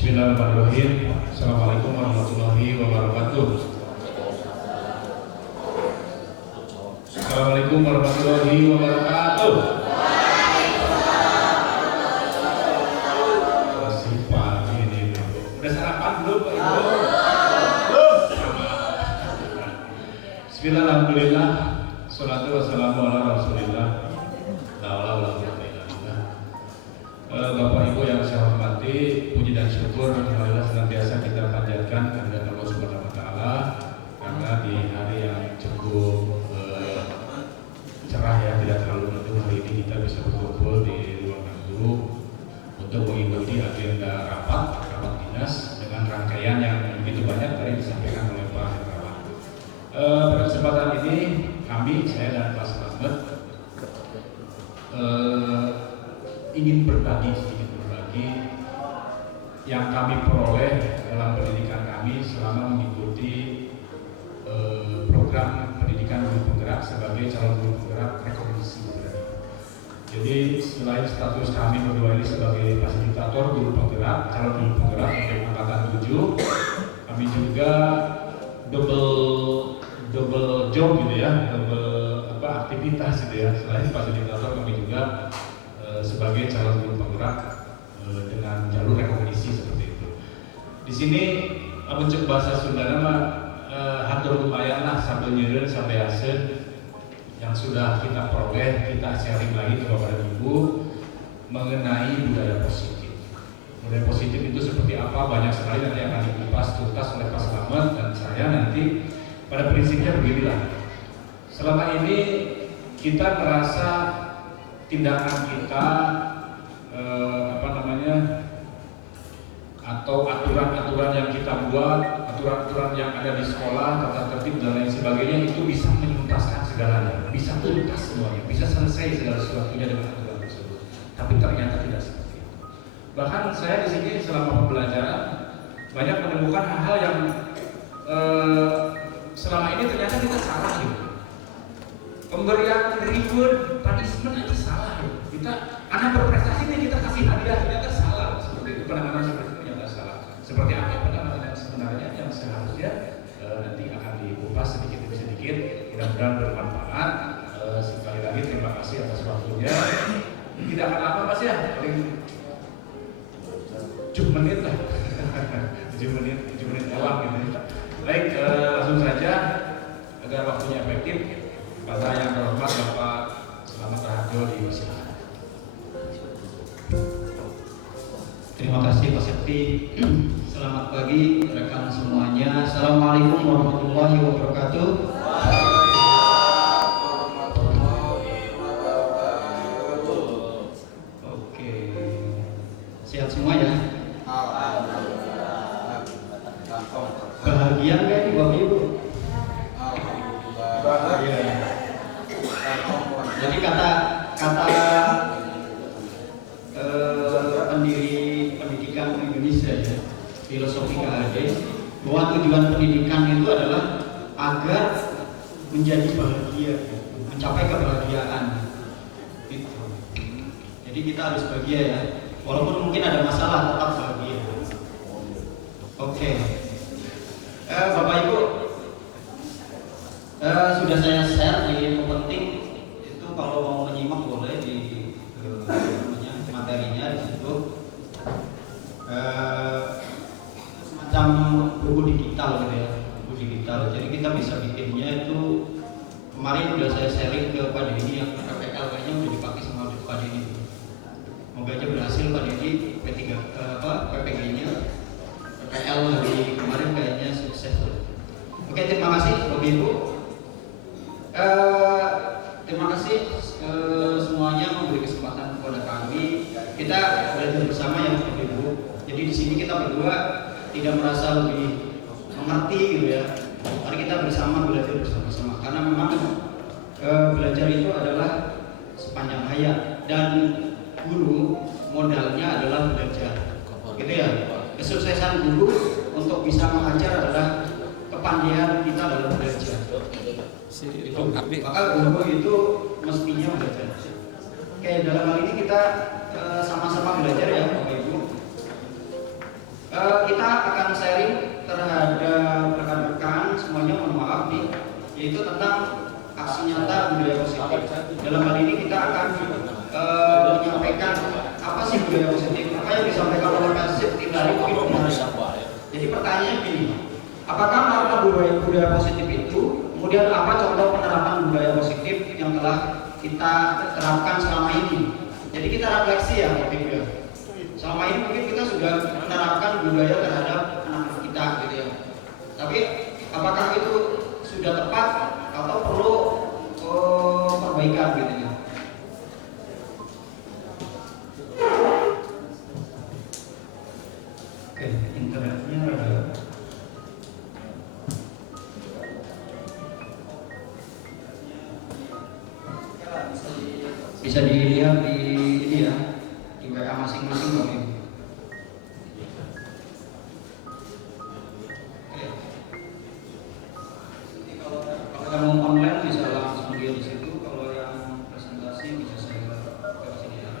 Bismillahirrahmanirrahim. Assalamualaikum warahmatullahi wabarakatuh. Assalamualaikum warahmatullahi wabarakatuh. Masih pagi ini. Udah sarapan belum Pak Ibu? Belum. Bismillahirrahmanirrahim. Salatu wassalamu ala Rasulillah. Bapak Ibu yang saya hormati, puji dan syukur marilah senantiasa kita panjatkan kehadirat Allah Subhanahu wa taala karena di hari yang cukup cerah ya, tidak terlalu mendung, hari ini kita bisa berkumpul di ruangan guru untuk mengikuti agenda rapat dinas dengan rangkaian yang begitu banyak tadi disampaikan oleh Pak Hendrawan. Pada kesempatan ini saya dan Pak Slamet ingin berbagi yang kami peroleh dalam pendidikan kami selama mengikuti program pendidikan guru penggerak sebagai calon guru penggerak rekomendasi. Jadi selain status kami berdua ini sebagai fasilitator guru penggerak, calon guru penggerak untuk angkatan 7, kami juga double job gitu ya, aktivitas gitu ya. Selain fasilitator kami juga sebagai calon guru penggerak dengan jalur rekomendasi seperti itu. Di sini mencek bahasa Sunda nama hatur lumayan lah sambil nyeureun sampai hasil yang sudah kita peroleh, kita sharing lagi kepada Ibu mengenai budaya positif. Budaya positif itu seperti apa? Banyak sekali nanti akan dikupas tuntas oleh Pak Slamet dan saya nanti. Pada prinsipnya beginilah. Selama ini kita merasa tindakan kita atau aturan-aturan yang kita buat, aturan-aturan yang ada di sekolah, tata tertib dan lain sebagainya itu bisa menuntaskan segalanya, bisa tuntas semuanya, bisa selesai segala sesuatunya dengan aturan tersebut. Tapi ternyata tidak seperti itu. Bahkan saya di sini selama pembelajaran banyak menemukan hal-hal yang selama ini ternyata kita salah gitu. Pemberian reward, punishment aja salah gitu. Kita anak berprestasi ini kita kasih hadiah ternyata salah. Seperti itu, penanganan seperti itu ternyata salah. Seperti apa penanganan yang sebenarnya yang seharusnya nanti akan dikupas sedikit demi sedikit. Mudah-mudahan bermanfaat. Sekali lagi terima kasih atas waktunya. Tidak akan lama Mas ya, paling 7 menit lah. 7 menit doang gitu. Baik, langsung saja agar waktunya efektif. Pada yang terhormat Bapak Slamet Raharjo dipersilakan. Terima kasih Pak Sekti. Selamat pagi rekan semuanya. Assalamualaikum warahmatullahi wabarakatuh. Oke, sehat semua ya. Bahagia nggak nih Bapak Ibu? Jadi kata pendiri pendidikan Indonesia ya, filosofi KHD, bahwa tujuan pendidikan itu adalah agar menjadi bahagia, mencapai kebahagiaan. Gitu. Jadi kita harus bahagia ya, walaupun mungkin ada masalah tetap bahagia. Oke. Bapak Ibu, sudah saya share di info penting itu, kalau mau menyimak boleh di materinya di situ. Semacam buku digital gitu ya, buku digital. Jadi kita bisa bikinnya itu, kemarin udah saya sharing ke Pak Denny yang PPL, kayaknya udah dipakai sama Pak Denny. Moga aja berhasil Pak Denny PPG-nya PPL hari kemarin kayaknya sukses. Oke, terima kasih Bapak Ibu. Terima kasih semuanya memberi kesempatan kepada kami. Kita belajar bersama ya Bapak Ibu. Jadi di sini kita berdua tidak merasa lebih mengerti gitu ya. Mari kita bersama belajar bersama-sama, karena memang belajar itu adalah sepanjang hayat dan guru modalnya adalah belajar. Gitu ya. Kesuksesan guru untuk bisa mengajar adalah kepandaian kita dalam belajar. Maka guru itu mestinya belajar. Oke, dalam hal ini kita sama-sama belajar ya Bapak Ibu. Kita akan sharing terhadap rekan-rekan semuanya, mohon maaf nih, yaitu tentang aksi nyata budaya positif. Dalam hal ini kita akan menyampaikan apa sih budaya positif, apa yang disampaikan oleh Kasih Tindari mungkin menarik. Jadi pertanyaannya begini, apakah makna budaya positif itu, kemudian apa contoh penerapan budaya positif yang telah kita terapkan selama ini. Jadi kita refleksi ya Bapak Ibu ya. Selama ini mungkin kita sudah menerapkan budaya terhadap anak-anak kita gitu ya. Tapi apakah itu sudah tepat atau perlu perbaikan gitu ya. Oke, internetnya ada. Bisa dilihat di ini ya, di WA masing-masing Bapak Ibu. Kalau yang mau online bisa langsung dia di situ. Kalau yang presentasi bisa saya ke sini ya.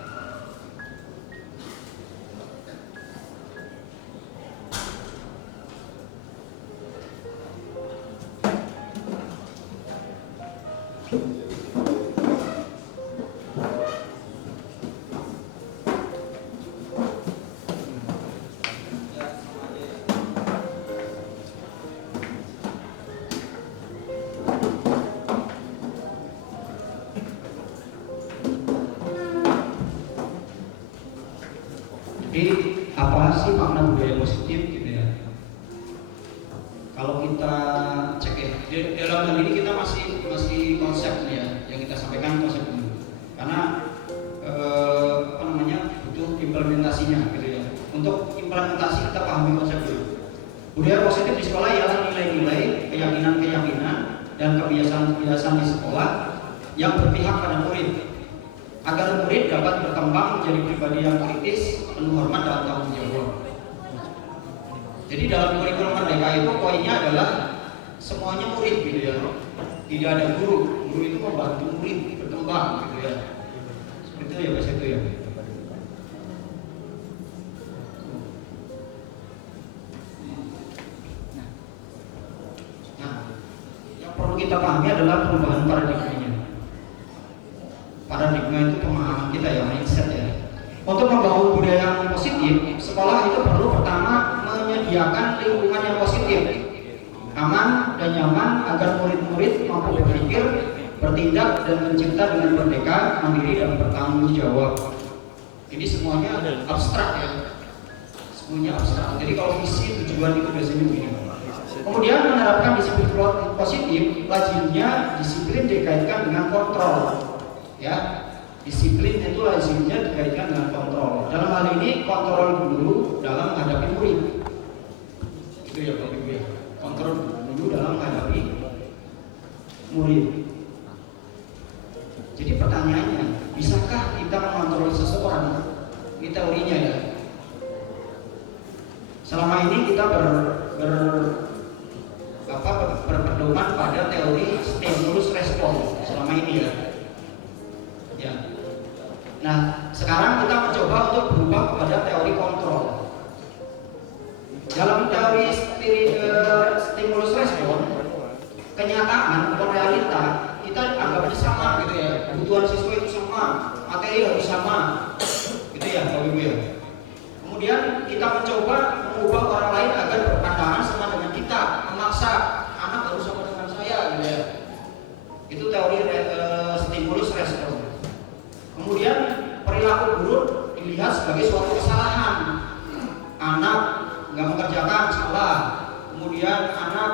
Jadi apa sih makna budaya positif gitu ya? Kalau kita cek ya, dalam hal ini kita masih konsep ya, yang kita sampaikan konsep dulu. Karena butuh implementasinya gitu ya. Untuk implementasi kita pahami konsep dulu. Budaya positif di sekolah ialah nilai-nilai, keyakinan-keyakinan dan kebiasaan-kebiasaan di sekolah yang berpihak pada murid, agar murid dapat berkembang menjadi pribadi yang kritis, penuh hormat dan tanggung jawab. Jadi dalam kurikulum Merdeka itu poinnya adalah semuanya murid gitu ya. Tidak ada guru. Guru itu membantu murid berkembang gitu ya. Seperti itu ya Mas itu ya. Nah, yang perlu kita pahami adalah perubahan paradigmanya. Paradigma itu pemahaman kita ya, mindset ya. Untuk membangun budaya yang positif, sekolah itu perlu pertama menyediakan lingkungan yang positif, aman dan nyaman agar murid-murid mampu berpikir, bertindak dan mencipta dengan merdeka, mandiri dan bertanggung jawab. Ini semuanya abstrak ya, semuanya abstrak. Jadi kalau visi tujuan itu biasanya begini. Kemudian menerapkan disiplin positif, lazimnya disiplin dikaitkan dengan kontrol. Ya, disiplin itu lazimnya dikaitkan dengan kontrol. Dalam hal ini kontrol dulu dalam menghadapi murid. Itu ya Bapak Ibu ya. Kontrol dulu dalam menghadapi murid. Jadi pertanyaannya, bisakah kita mengontrol seseorang? Ini teorinya ya. Selama ini kita berpedoman pada teori stimulus respon selama ini ya. Ya. Nah, sekarang kita mencoba untuk berubah kepada teori kontrol. Dalam teori stimulus respon, kenyataan atau realita kita anggapnya sama gitu ya. Kebutuhan siswa itu sama, materi harus sama, gitu ya, Bapak Ibu ya. Kemudian kita mencoba mengubah orang lain agar berpandangan sama dengan kita, memaksa anak harus sama dengan saya, gitu ya. Itu teori stimulus respon. Kemudian perilaku buruk dilihat sebagai suatu kesalahan. Anak nggak mengerjakan salah, kemudian anak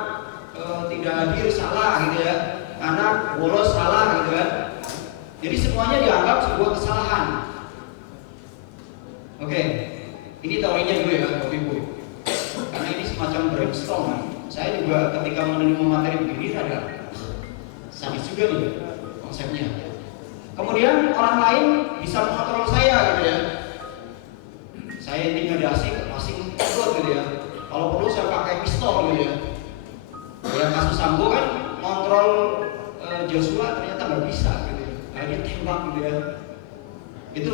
tidak hadir salah gitu ya, anak bolos salah gitu kan. Jadi semuanya dianggap sebuah kesalahan. Oke, ini teorinya dulu ya Bapak Ibu. Karena ini semacam brainstorm. Saya juga ketika menerima materi begini ada sadis juga nih konsepnya. Kemudian orang lain bisa mengontrol saya gitu ya. Saya intimidasi ke masing ikut gitu ya. Kalau perlu saya pakai pistol gitu ya. Ya kasus Sambo kan kontrol Joshua ternyata nggak bisa gitu ya. Akhirnya tembak gitu ya. Itu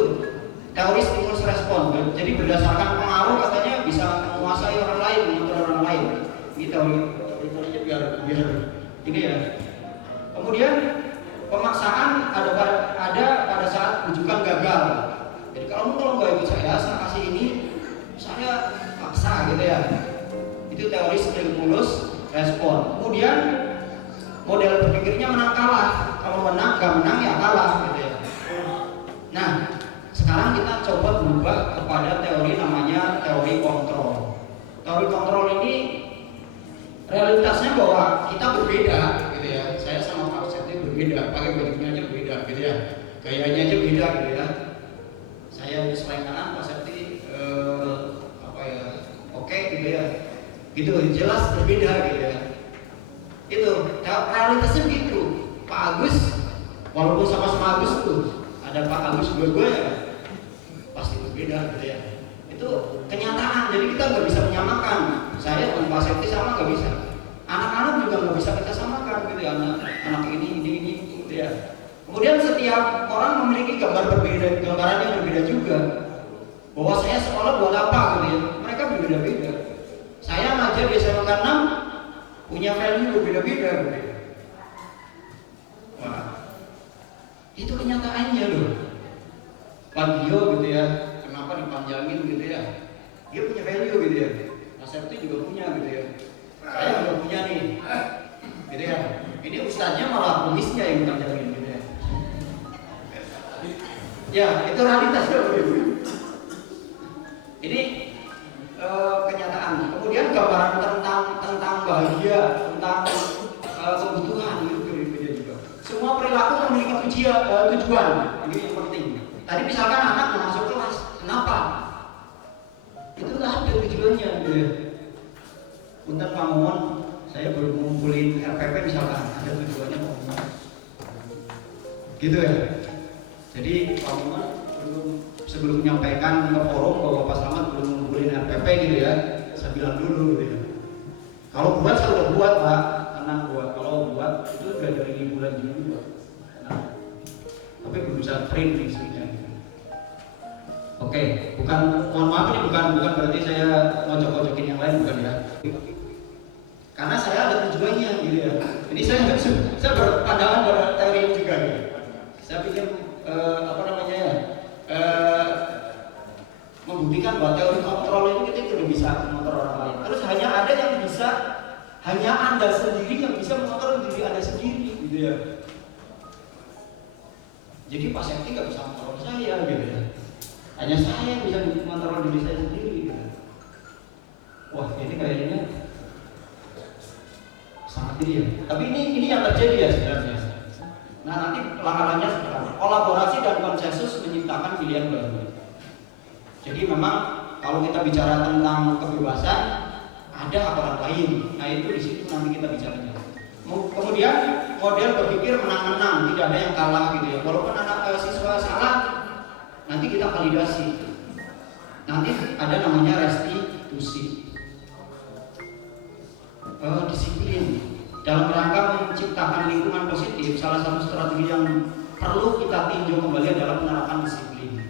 teori stimulus respon. Jadi berdasarkan pengaruh katanya bisa menguasai orang lain, mengatur orang lain. Ini teorinya biar ini ya. Kemudian pemaksaan ada pada saat rujukan gagal. Jadi kalau nggak ikut saya kasih ini, saya paksa gitu ya. Itu teori stimulus respon. Kemudian model berpikirnya menang kalah. Kalau menang nggak menang ya kalah gitu ya. Nah, sekarang kita coba berubah kepada teori namanya teori kontrol. Teori kontrol ini realitasnya bahwa kita berbeda gitu ya. Saya sama Pak Septi berbeda, pakai bajunya aja berbeda gitu ya. Gayanya aja beda gitu ya. Saya selain kanan, Pak Septi oke gitu ya. Gitu jelas berbeda gitu ya. Itu realitasnya begitu. Pak Agus walaupun sama-sama Agus tuh ada Pak Agus dua-dua ya pasti berbeda gitu ya. Itu kenyataan. Jadi kita nggak bisa menyamakan. Saya dengan Pak Septi sama nggak bisa. Anak-anak juga nggak bisa kita samakan gitu ya. Anak ini gitu ya. Kemudian setiap orang memiliki gambaran yang berbeda juga. Bahwa saya sekolah buat apa gitu ya. Mereka berbeda-beda. Saya ngajar di SMA 6 punya value berbeda-beda gitu ya. Wah, itu kenyataannya loh. Pak Gio gitu ya, kenapa dipanjangin gitu ya? Dia punya value gitu ya. Mas Septi juga punya gitu ya. Saya juga punya nih, gitu ya. Ini ustaznya malah kumisnya yang dipanjangin gitu ya. Ya, itu realitas loh. Ini kenyataan. Kemudian gambaran tentang bahagia, tentang kebutuhan itu berbeda juga. Semua perilaku memiliki tujuan. Ini yang penting. Tadi misalkan anak mau masuk kelas, kenapa? Itu nggak ada tujuannya. Gitu ya. Punten Pak Momon, saya baru ngumpulin RPP misalkan ada tujuannya Pak Momon. Gitu ya. Jadi Pak Momon sebelum menyampaikan ke forum bahwa Pak Slamet belum ngumpulin RPP gitu ya, saya bilang dulu gitu ya. Kalau buat saya udah buat Pak, tenang buat. Kalau buat itu udah dari bulan Juni Pak. Tenang. Tapi belum bisa print nih sebenarnya. Oke, mohon maaf ini bukan berarti saya ngocok-ngocokin yang lain bukan ya. Karena saya ada tujuannya gitu ya. Ini saya berpandangan pada teori ini juga gitu. Saya pikir membuktikan bahwa teori kontrol itu kita tidak bisa mengontrol orang lain. Terus hanya ada yang bisa, hanya Anda sendiri yang bisa mengontrol diri Anda sendiri gitu ya. Jadi Pak Septi nggak bisa mengontrol saya gitu ya. Hanya saya yang bisa mengontrol diri saya sendiri gitu. Wah ini kayaknya sangat ini ya. Tapi ini yang terjadi ya sebenarnya. Nah nanti langkah-langkahnya seperti apa? Kolaborasi dan konsensus menciptakan pilihan baru. Jadi memang kalau kita bicara tentang kebebasan ada aturan lain. Nah itu di situ nanti kita bicaranya. Kemudian model berpikir menang-menang, tidak ada yang kalah gitu ya. Walaupun anak siswa salah, nanti kita validasi. Nanti ada namanya restitusi. Disiplin dalam rangka menciptakan lingkungan positif. Salah satu strategi yang perlu kita tinjau kembali adalah penerapan disiplin.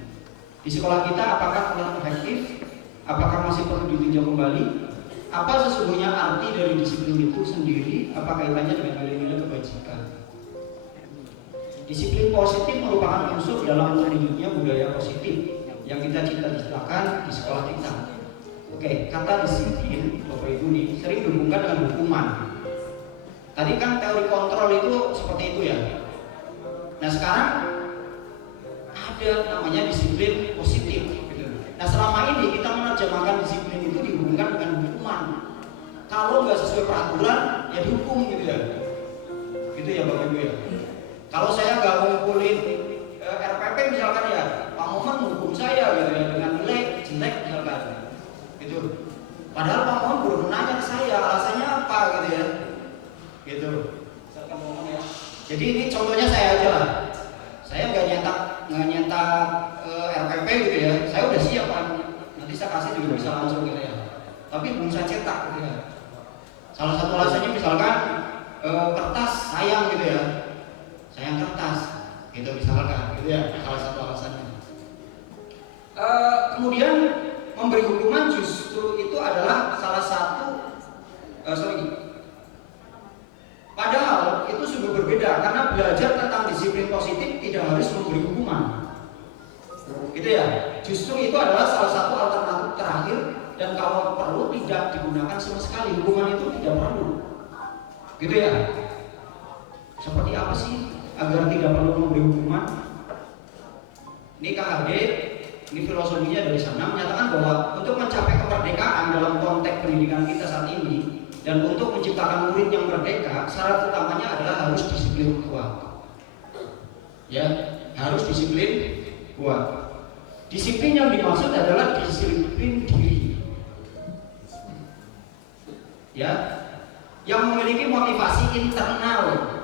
Di sekolah kita apakah kurang efektif? Apakah masih perlu ditinjau kembali? Apa sesungguhnya arti dari disiplin itu sendiri? Apa kaitannya dengan nilai-nilai kebajikan? Disiplin positif merupakan unsur dalam terwujudnya budaya positif yang kita cita-citakan di sekolah kita. Oke, kata disiplin, Bapak Ibu nih, sering dihubungkan dengan hukuman. Tadi kan teori kontrol itu seperti itu ya. Nah sekarang ada namanya disiplin positif gitu. Nah selama ini kita menerjemahkan disiplin itu dihubungkan dengan hukuman. Kalau nggak sesuai peraturan ya dihukum gitu ya. Gitu ya Bapak Ibu ya. Kalau saya nggak ngumpulin RPP misalkan ya, Pak Momon menghukum saya gitu ya dengan nilai jelek misalkan. Gitu. Padahal Pak Momon belum nanya ke saya alasannya apa gitu ya. Gitu. Jadi ini contohnya saya aja lah. Saya nggak nyetak RPP gitu ya. Saya udah siap Pak. Nanti saya kasih juga bisa langsung gitu ya. Tapi belum saya cetak gitu ya. Salah satu alasannya misalkan kertas sayang gitu ya. Sayang kertas gitu misalkan gitu ya. Salah satu alasannya. belajar tentang disiplin positif tidak harus memberi hukuman, gitu ya. Justru itu adalah salah satu alternatif terakhir, dan kalau perlu tidak digunakan sama sekali. Hukuman itu tidak perlu, gitu ya. Seperti apa sih agar tidak perlu memberi hukuman? Ini KHD, ini filosofinya dari sana menyatakan bahwa untuk mencapai kemerdekaan dalam konteks pendidikan kita saat ini dan untuk menciptakan murid yang merdeka, syarat utamanya adalah harus disiplin kuat. Ya, harus disiplin kuat. Disiplin yang dimaksud adalah disiplin diri. Ya, yang memiliki motivasi internal.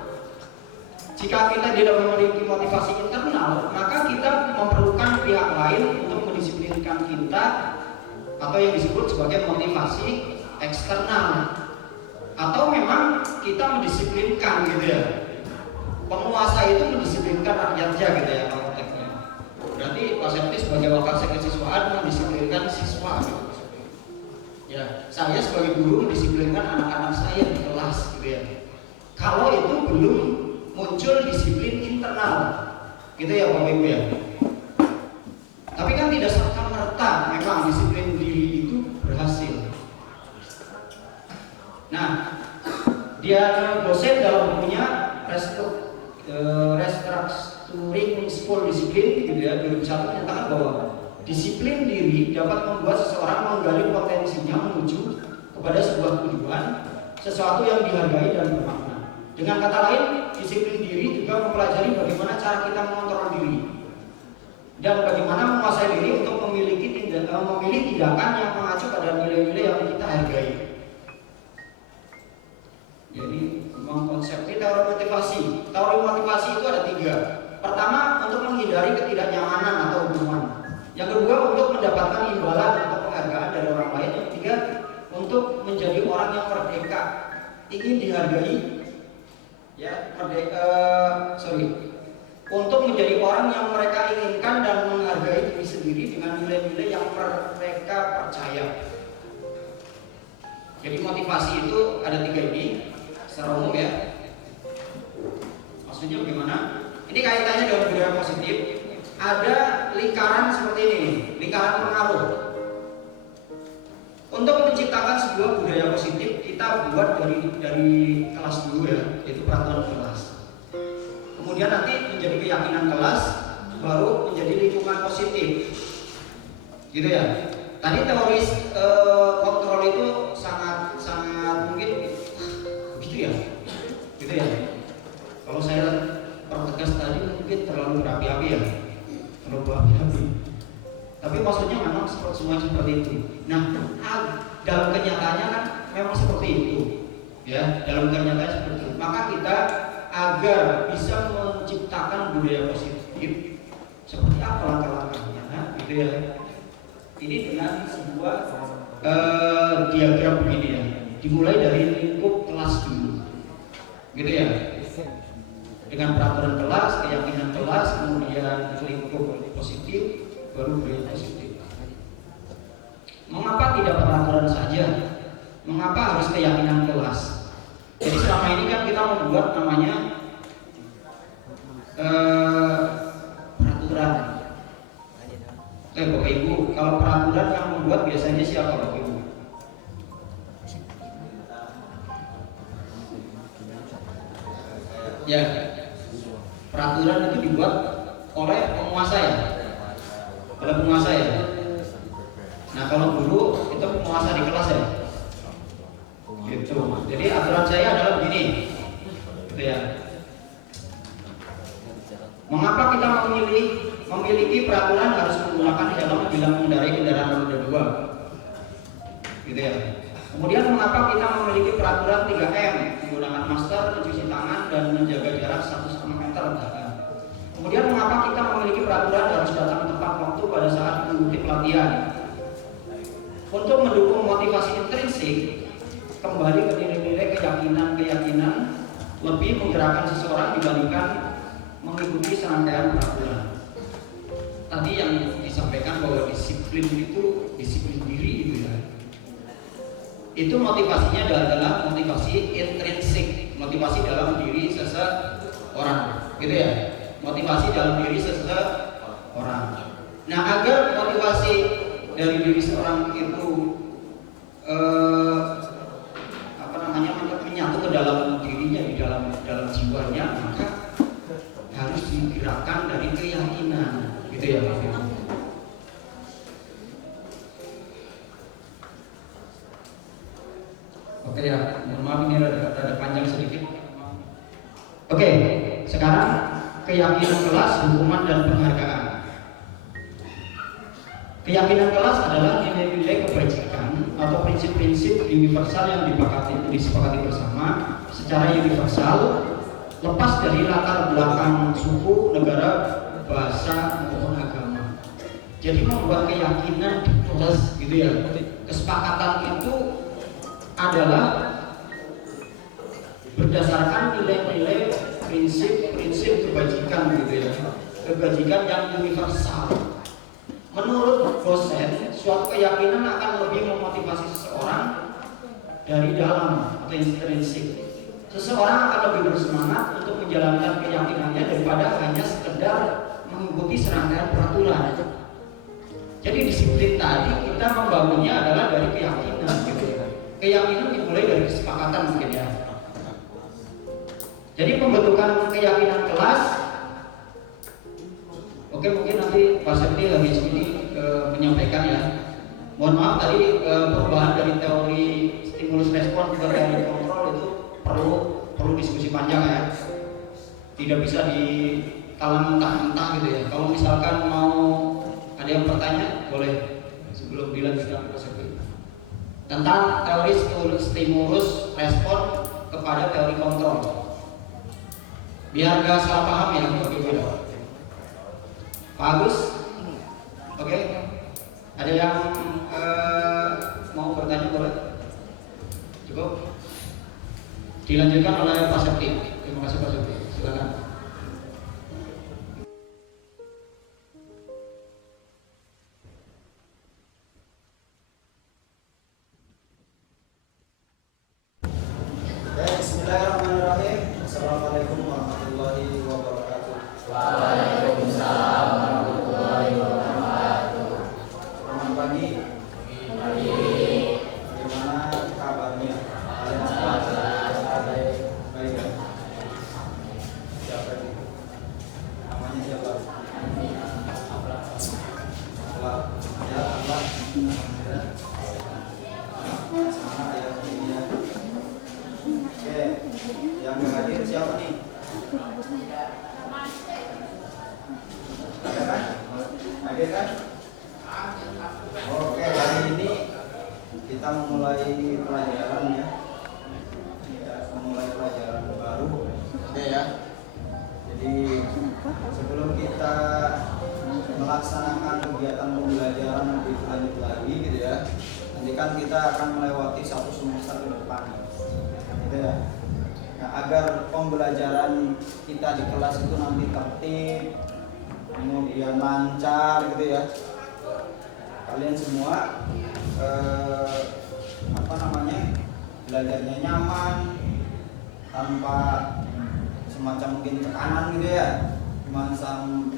Jika kita tidak memiliki motivasi internal, maka kita memerlukan pihak lain untuk mendisiplinkan kita, atau yang disebut sebagai motivasi eksternal. Atau memang kita mendisiplinkan, gitu ya. Penguasa itu mendisiplinkan rakyatnya, gitu ya konteksnya. Berarti Pak Septi sebagai wakil sekesiswaan mendisiplinkan siswa, gitu. Ya, saya sebagai guru mendisiplinkan anak-anak saya di kelas, gitu ya. Kalau itu belum muncul disiplin internal, gitu ya Bapak Ibu ya. Tapi kan tidak serta-merta memang disiplin diri itu berhasil. Nah, dia dosen dalam bukunya Restructuring School Discipline, gitu ya, 2001 menyatakan bahwa disiplin diri dapat membuat seseorang menggali potensinya menuju kepada sebuah tujuan, sesuatu yang dihargai dan bermakna. Dengan kata lain, disiplin diri juga mempelajari bagaimana cara kita mengontrol diri dan bagaimana menguasai diri untuk memilih tindakan yang mengacu pada nilai-nilai yang kita hargai. Jadi memang konsepnya teori motivasi. Teori motivasi itu ada 3. Pertama, untuk menghindari ketidaknyamanan atau hubungan. Yang kedua, untuk mendapatkan imbalan atau penghargaan dari orang lain. Yang ketiga, untuk menjadi orang yang merdeka, ingin dihargai. Ya, untuk menjadi orang yang mereka inginkan dan menghargai diri sendiri dengan nilai-nilai yang mereka percaya. Jadi motivasi itu ada 3 ini secara umum ya. Maksudnya bagaimana? Ini kaitannya dengan budaya positif. Ada lingkaran seperti ini, lingkaran pengaruh. Untuk menciptakan sebuah budaya positif, kita buat dari kelas dulu ya, yaitu peraturan kelas. Kemudian nanti menjadi keyakinan kelas, baru menjadi lingkungan positif, gitu ya. Tadi teori kontrol itu sangat mungkin, gitu ya. Kalau saya pertegas tadi mungkin terlalu berapi-api ya, Tapi maksudnya memang semua seperti itu. Nah, dalam kenyataannya kan memang seperti itu, ya. Dalam kenyataannya seperti itu. Maka kita agar bisa menciptakan budaya positif, seperti apa langkah-langkahnya, gitu ya. Ini dengan sebuah diagram begini ya. Dimulai dari lingkup kelas dulu, gitu ya. Dengan peraturan kelas, keyakinan kelas, kemudian lingkup positif, baru budaya positif. Mengapa tidak peraturan saja? Mengapa harus keyakinan kelas? Jadi selama ini kan kita membuat namanya peraturan. Oke Bapak Ibu, kalau peraturan yang membuat biasanya siapa Bapak Ibu? Ya, peraturan itu dibuat oleh penguasa ya. Oleh penguasa ya. Nah kalau guru itu penguasa di kelas ya. Gitu. Jadi aturan saya adalah begini, gitu ya. Mengapa kita memiliki peraturan harus menggunakan helm bila mengendarai kendaraan roda 2, gitu ya. Kemudian mengapa kita memiliki peraturan 3M, menggunakan masker, mencuci tangan dan menjaga jarak 1,5 meter. Kemudian mengapa kita memiliki peraturan harus datang tepat waktu pada saat mengikuti pelatihan. Untuk mendukung motivasi intrinsik, kembali ke nilai-nilai keyakinan lebih menggerakkan seseorang dibandingkan mengikuti serangkaian peraturan. Tadi yang disampaikan bahwa disiplin itu disiplin diri itu ya. Itu motivasinya adalah motivasi intrinsik, motivasi dalam diri seseorang. seseorang, gitu ya. Motivasi dalam diri seseorang. Nah, agar motivasi dari diri seorang itu menyatu ke dalam dirinya, di dalam jiwanya, maka harus digerakkan dari keyakinan, gitu ya Pak. Oke ya, mohon maaf ini rada panjang sedikit. Oke, sekarang keyakinan kelas, hukuman dan penghargaan. Keyakinan kelas adalah nilai-nilai kebajikan atau prinsip-prinsip universal yang disepakati bersama secara universal, lepas dari latar belakang suku, negara, bahasa maupun agama. Jadi membuat keyakinan di kelas, gitu ya. Kesepakatan itu adalah berdasarkan nilai-nilai prinsip-prinsip kebajikan, gitu ya. Kebajikan yang universal. Menurut dosen, suatu keyakinan akan lebih memotivasi seseorang dari dalam atau intrinsik. Seseorang akan lebih bersemangat untuk menjalankan keyakinannya daripada hanya sekedar mengikuti serangkaian peraturan. Jadi disiplin tadi kita membangunnya adalah dari keyakinan, gitu ya. Keyakinan dimulai dari kesepakatan mungkin ya. Jadi pembentukan keyakinan kelas, oke, mungkin nanti Pak Septi lagi sini menyampaikan ya. Mohon maaf tadi perubahan dari teori stimulus respon ke teori kontrol itu perlu diskusi panjang ya. Tidak bisa ditelan mentah-mentah gitu ya. Kalau misalkan mau ada yang bertanya, boleh sebelum dilanjutkan Pak Septi. Tentang teori stimulus respon kepada teori kontrol. Biar gak salah paham ya berbeda. Pak Agus, oke. Ada yang mau bertanya boleh? Cukup. Dilanjutkan oleh Pak Septi. Terima kasih Pak Septi. Silakan. Bismillahirrahmanirrahim. Assalamualaikum warahmatullahi wabarakatuh. Waalaikumsalam warahmatullahi wabarakatuh. Selamat pagi. Bagaimana kabarnya? Kalian semua baik ya? Siapa ini? Namanya siapa? Allah. Ya Allah. Semangat ya ini ya. Oke, yang nggak hadir siapa nih? Ada kan? Hadir kan? Oke, hari ini kita memulai pelajaran ya. Memulai pelajaran baru. Oke ya. Jadi sebelum kita melaksanakan kegiatan pembelajaran lebih lanjut lagi gitu ya, nanti kan kita akan melewati satu semester ke depan gitu ya. Nah, agar pembelajaran kita di kelas itu nanti tertib, kemudian lancar gitu ya, kalian semua belajarnya nyaman tanpa semacam mungkin tekanan gitu ya,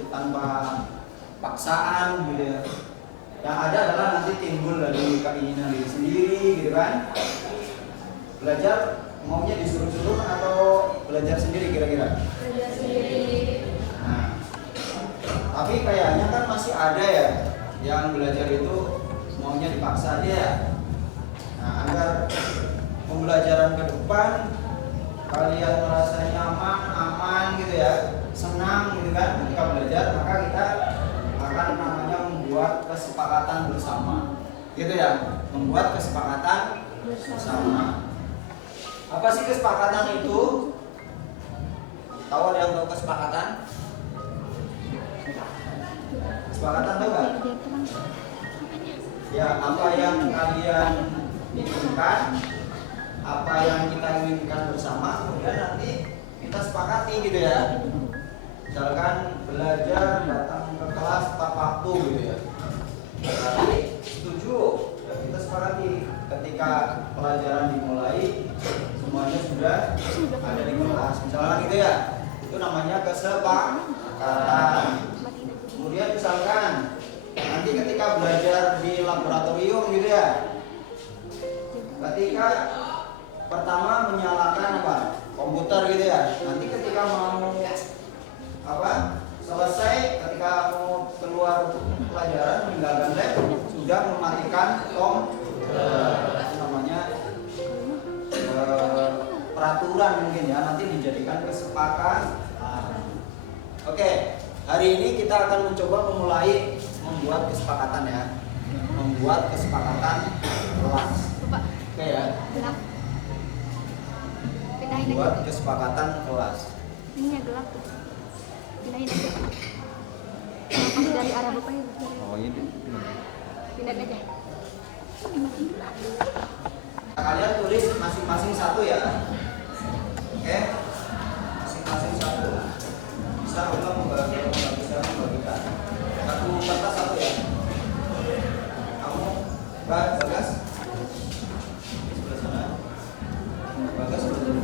tanpa paksaan gitu ya. Yang ada adalah nanti timbul dari keinginan diri sendiri gitu kan. Belajar maunya disuruh-suruh atau belajar sendiri kira-kira? Belajar sendiri. Nah, tapi kayaknya kan masih ada ya yang belajar itu maunya dipaksa aja ya. Nah, agar pembelajaran ke depan kalian merasa nyaman, aman gitu ya, senang gitu kan ketika belajar, maka kita akan namanya membuat kesepakatan bersama gitu ya, membuat kesepakatan bersama. Apa sih kesepakatan itu? Tahu, ada yang tahu kesepakatan? Kesepakatan tahu nggak? Ya, apa yang kalian inginkan, apa yang kita inginkan bersama, kemudian nanti kita sepakati gitu ya. Misalkan belajar datang ke kelas tepat waktu gitu ya. Berarti setuju, ya kita sepakati ketika pelajaran dimulai semuanya sudah ada di kelas, misalnya gitu ya. Itu namanya kesepakatan. Kemudian misalkan nanti ketika belajar di laboratorium gitu ya, ketika pertama menyalakan komputer gitu ya, nanti ketika mau selesai, ketika mau keluar pelajaran meninggalkan lab sudah mematikan komputer. Itu namanya peraturan mungkin ya, nanti dijadikan kesepakatan. Oke, hari ini kita akan mencoba memulai membuat kesepakatan ya, membuat kesepakatan kelas. Oke ya, membuat kesepakatan kelas. Ininya gelap tuh. Pindahin aja. Masih dari arah bapak ya. Oh ini. Pindahin aja. Kalian tulis masing-masing satu ya. Oke, masing-masing satu. Bisa Allah membagikan. Satu kertas satu ya. Kamu Bagas sebelah sana. Bagas sebelah sini.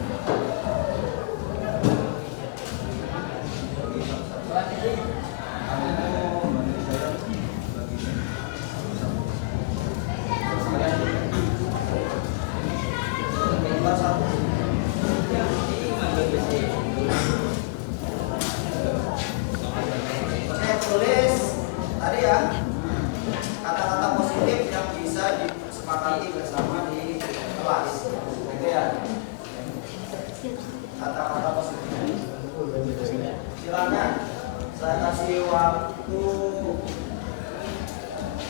Tulis tadi ya kata-kata positif yang bisa disepakati bersama di kelas, gitu ya. Kata-kata positif. Silakan, saya kasih waktu.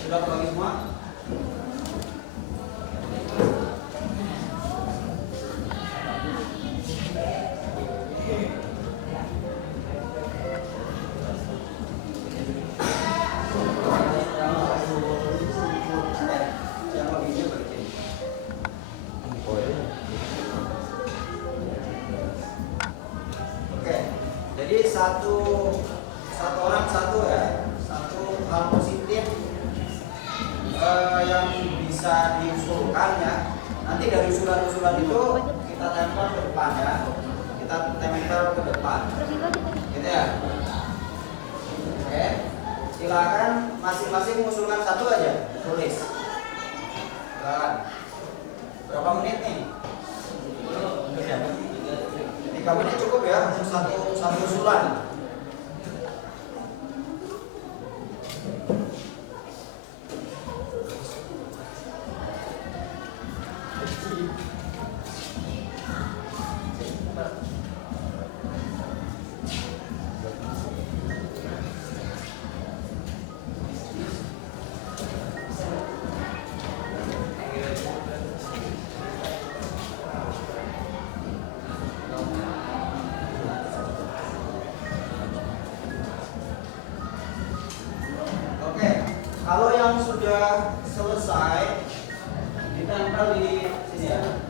Sudah bagi semua? Jadi satu orang satu ya, satu hal positif yang bisa diusulkan ya. Nanti dari usulan-usulan itu kita tempel ke depan ya, kita tempel ke depan, gitu ya. Oke, silakan masing-masing mengusulkan satu aja, tulis. Silakan. Berapa menit nih? 3 menit cukup ya untuk satu usulan. Kalau yang sudah selesai ditempel di sini ya,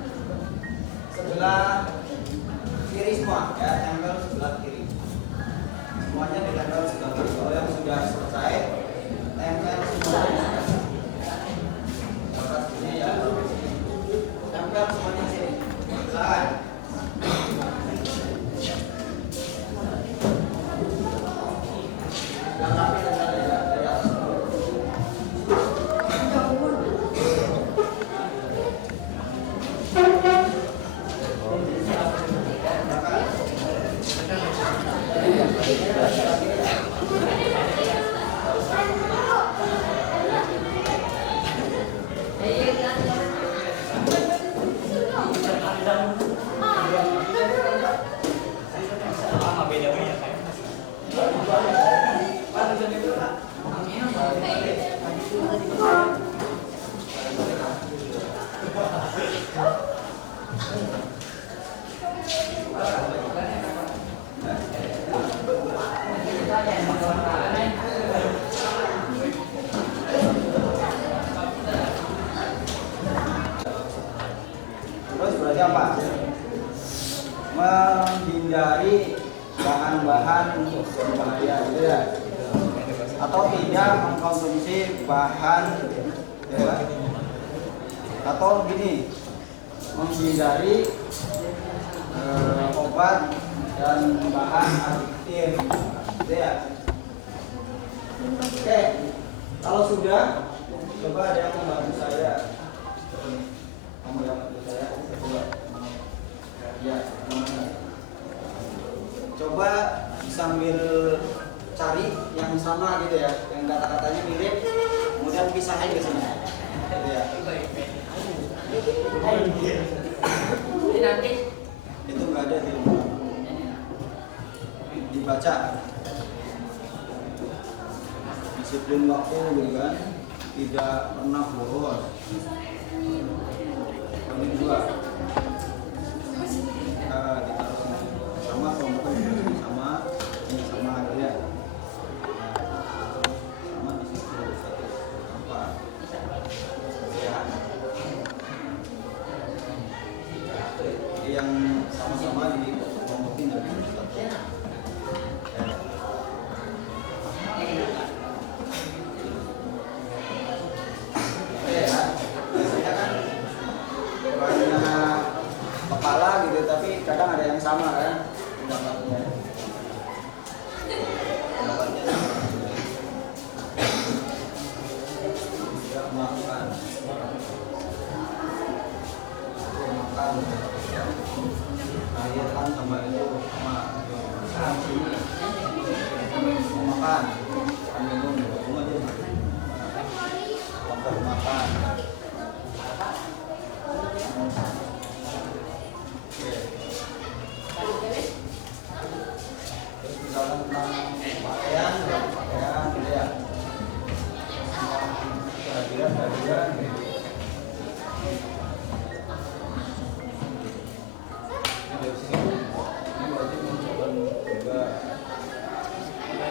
sebelah kiri semua ya, tempel sebelah kiri. Semuanya ditempel sebelah kiri. Kalau yang sudah selesai tempel semuanya. Sini ya, tempel semuanya sini. Silakan. Yang rapi dan dari atas. Terus berarti apa? Menghindari bahan-bahan berbahaya gitu ya, atau tidak mengkonsumsi bahan ya, atau gini, menghindari obat dan bahan adiktif, gitu ya. Oke, kalau sudah, coba ada yang membantu saya. Kamu yang membantu saya, coba. Ya, coba sambil cari yang sama gitu ya, yang kata-katanya mirip, kemudian pisahin ke sini. Gitu ya. Itu nggak ada di rumah. Dibaca. Disiplin waktu gitu kan, tidak pernah boros. Ini dua. Ditaruh sama kelompoknya sama, ini sama ya. Sama di situ satu apa? Ya. Yang sama-sama di kelompokin dari satu. Kepala gitu, tapi kadang ada yang sama kan pendapatnya. Makan air kan sama itu sama makan minum semua aja untuk makan. Misalnya tentang pakaian gitu ya. Kehadiran gitu. Dari sini ini wajib mencoba juga. Terima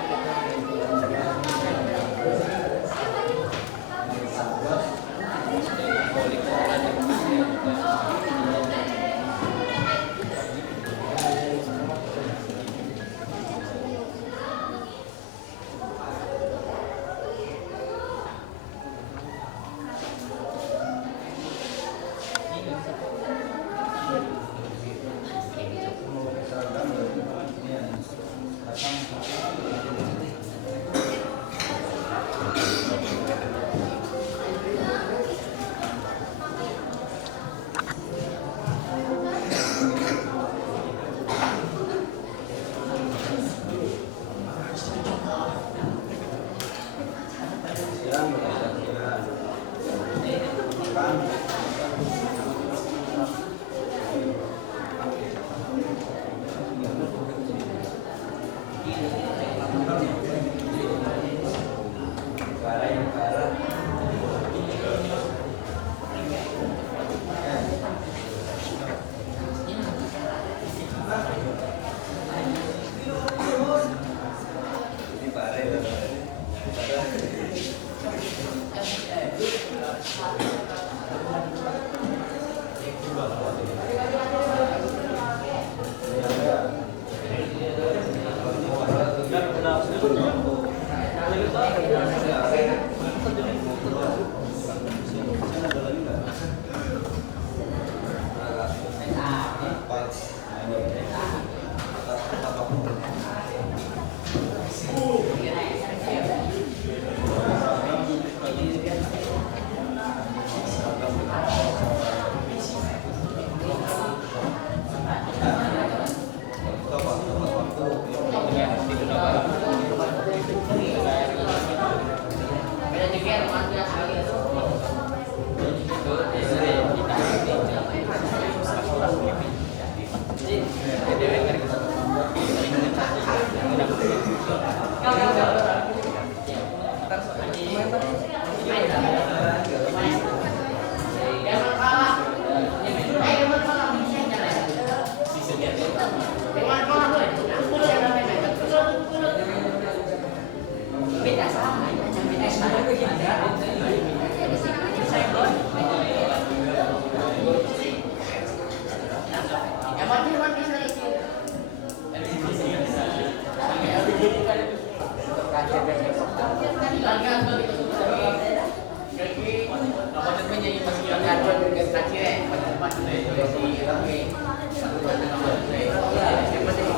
kasih.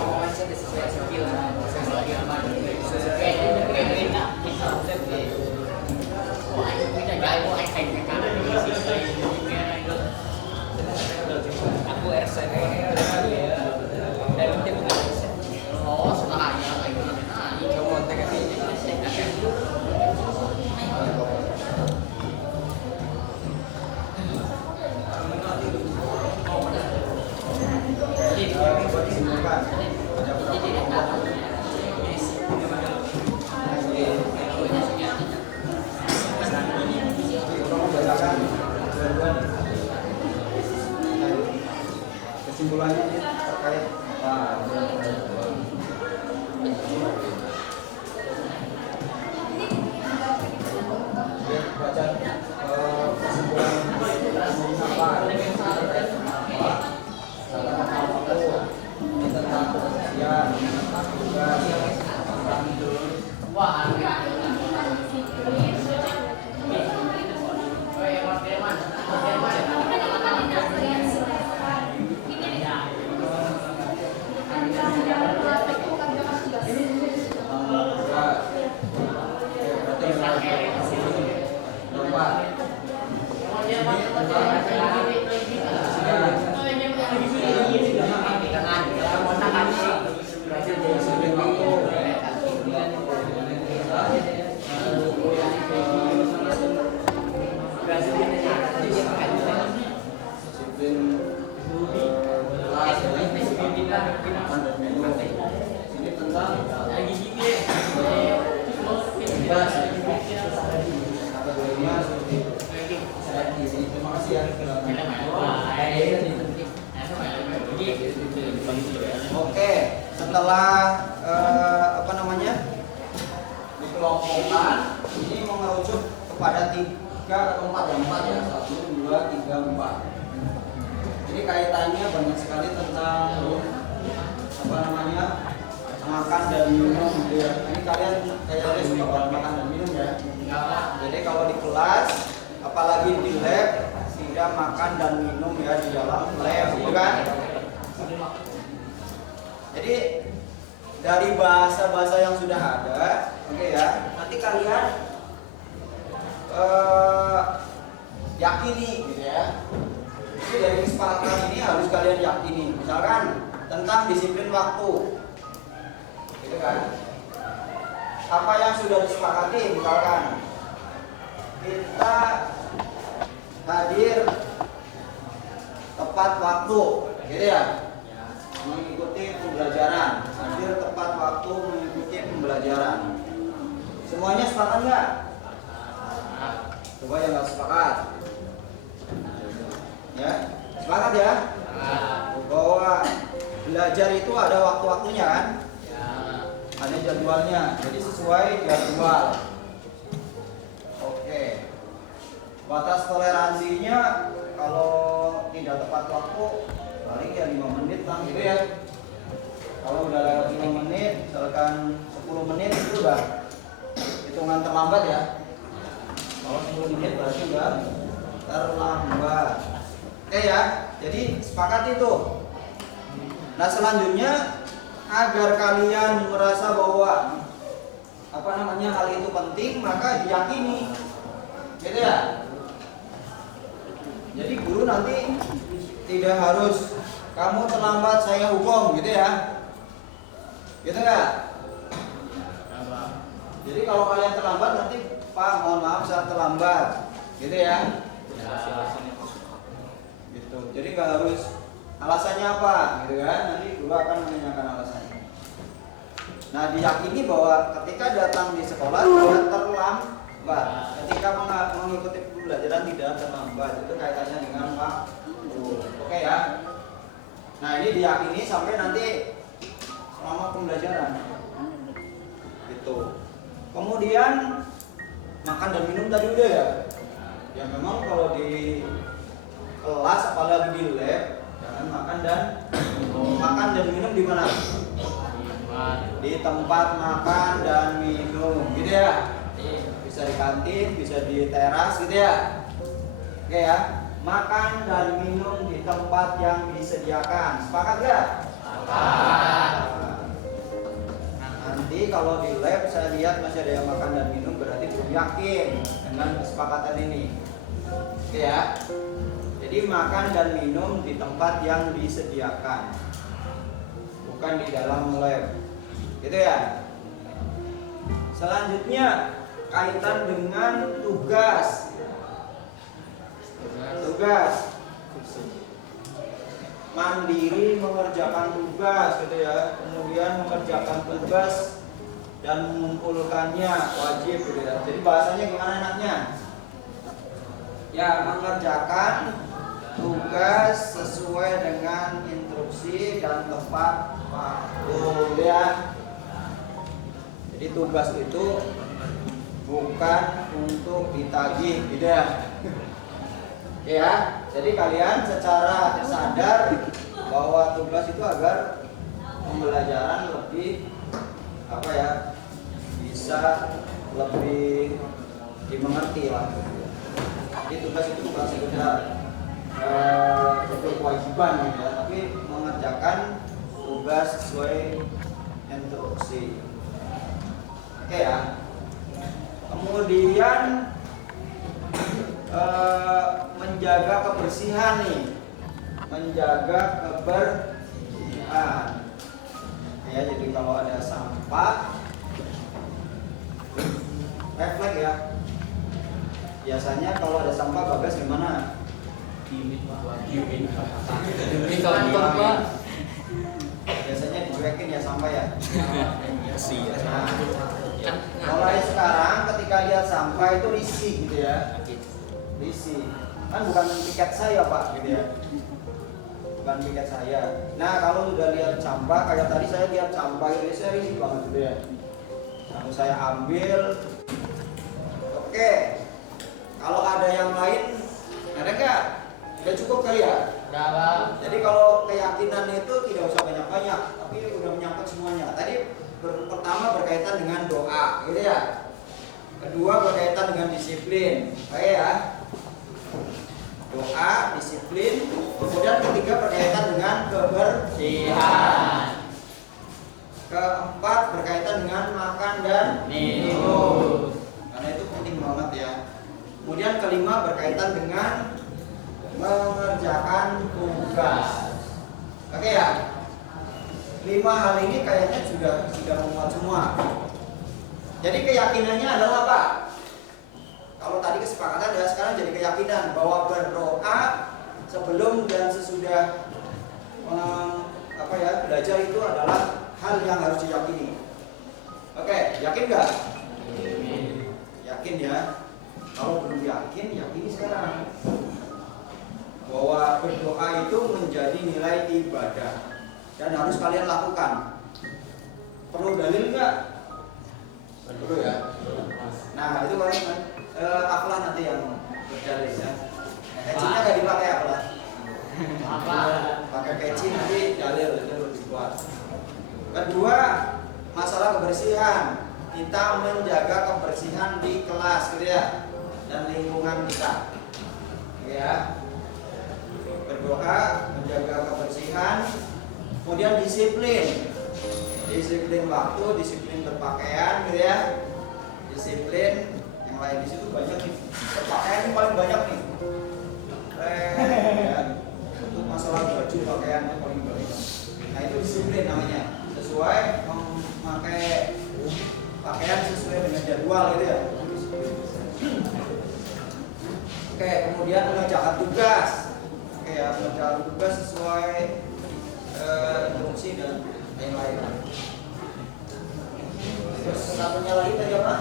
bukan? Ada berapa kelompok? Tolong bacakan dua-dua nih. Kesimpulannya ini terkait apa? Ya, baca kesimpulan tentang kebersihan, tentang tugas, Oke, setelah apa namanya dikelompokkan, ini mengerucut kepada 3 atau 4 ya, 1, 2, 3, 4. Jadi kaitannya banyak sekali tentang apa namanya makan dan minum. Ini kalian kayaknya suka banget makan dan minum ya. Jadi kalau di kelas, apalagi di lab, tidak makan dan minum ya di dalam lab, bukan? Jadi dari bahasa-bahasa yang sudah ada, oke ya, nanti kalian yakini gitu ya. Jadi dari kesepakatan ini harus kalian yakini. Misalkan tentang disiplin waktu, gitu kan? Apa yang sudah disepakati, misalkan kita hadir tepat waktu, gitu ya. Mengikuti pembelajaran, hadir tepat waktu mengikuti pembelajaran. Semuanya sepakat nggak? Coba yang nggak sepakat, ya sepakat ya? Bahwa belajar itu ada waktu-waktunya kan? Ada jadwalnya, jadi sesuai jadwal. Oke. Batas toleransinya kalau tidak tepat waktu paling ya 5 menit lah gitu ya. Kalau udah lewat 5 menit, misalkan 10 menit itu udah hitungan terlambat ya. Kalau 10 menit berarti udah terlambat. Oke ya, jadi sepakat itu. Nah selanjutnya agar kalian merasa bahwa apa namanya hal itu penting, maka diyakini, gitu ya. Jadi guru nanti tidak harus kamu terlambat saya hukum, gitu ya, gitu nggak? Jadi kalau kalian terlambat nanti Pak mohon maaf saya terlambat, gitu ya. Gitu. Jadi nggak harus alasannya apa, gitu kan? Nanti guru akan menanyakan alasannya. Nah diyakini bahwa ketika datang di sekolah tidak terlambat, ketika mengikuti pembelajaran tidak terlambat, itu kaitannya dengan waktu. Oke ya. Nah ini diyakini sampai nanti selama pembelajaran. Gitu. Kemudian makan dan minum tadi udah ya. Ya memang kalau di kelas apalagi di lab jangan makan dan minum di mana? Di tempat makan dan minum, gitu ya. Bisa di kantin, bisa di teras, gitu ya. Oke ya. Makan dan minum di tempat yang disediakan. Sepakat gak? Sepakat. Nanti kalau di lab saya lihat masih ada yang makan dan minum, berarti belum yakin dengan kesepakatan ini. Oke ya. Jadi makan dan minum di tempat yang disediakan, bukan di dalam lab, gitu ya. Selanjutnya kaitan dengan tugas. mandiri mengerjakan tugas gitu ya, kemudian mengerjakan tugas dan mengumpulkannya wajib gitu ya. Jadi bahasanya gimana enaknya? Ya, mengerjakan tugas sesuai dengan instruksi dan tepat waktu ya. Jadi tugas itu bukan untuk ditagih gitu ya. Ya, jadi kalian secara sadar bahwa tugas itu agar pembelajaran lebih apa ya, bisa lebih dimengerti lah. Jadi tugas itu bukan sekedar kewajiban gitu ya, tapi mengerjakan tugas sesuai instruksi. Oke ya. Kemudian menjaga kebersihan nih, menjaga kebersihan ya. Jadi kalau ada sampah, refleks ya. Biasanya kalau ada sampah Bagas gimana? Biasanya dicuekin ya sampah ya. Nah, mulai sekarang ketika lihat sampah itu risih gitu ya. Risih. Kan bukan tiket saya Pak gitu ya. Bukan tiket saya. Nah, kalau udah lihat sampah kayak tadi saya lihat sampah itu saya risih banget gitu ya. Lalu saya ambil. Oke. Kalau ada yang lain, ada nggak? Udah cukup kali ya? Udah. Jadi kalau keyakinan itu tidak usah banyak-banyak, tapi udah menyangkut semuanya. Tadi pertama berkaitan dengan doa, gitu ya. Kedua berkaitan dengan disiplin, baik ya. Doa, disiplin. Kemudian ketiga berkaitan dengan kebersihan. Keempat berkaitan dengan makan dan minum. Karena itu penting banget ya. Kemudian kelima berkaitan dengan mengerjakan tugas. Oke ya. 5 hal ini kayaknya sudah memuat semua. Jadi keyakinannya adalah apa? Kalau tadi kesepakatan adalah sekarang jadi keyakinan bahwa berdoa sebelum dan sesudah belajar itu adalah hal yang harus diyakini. Oke, yakin nggak? Yakin ya. Kalau belum yakin, yakini sekarang bahwa berdoa itu menjadi nilai ibadah dan harus kalian lakukan. Perlu dalil nggak? Perlu ya. Nah itu kalian Aflah nanti yang berdalil ya. Pecinya nggak dipakai Aflah. Pakai peci nanti dalil itu lebih kuat. Kedua, masalah kebersihan. Kita menjaga kebersihan di kelas gitu ya, dan lingkungan kita. Ya. Berdoa, menjaga kebersihan, kemudian disiplin. Disiplin waktu, disiplin berpakaian gitu ya. Disiplin yang lain di situ banyak nih. Berpakaian ini paling banyak nih. Ya. Untuk masalah baju pakaiannya paling banyak. Nah, itu disiplin namanya. Sesuai memakai pakaian sesuai dengan jadwal gitu ya. Oke, kemudian mengerjakan tugas. Oke ya, mengerjakan tugas sesuai instruksi dan lain-lain. Terus satunya lagi tadi apa?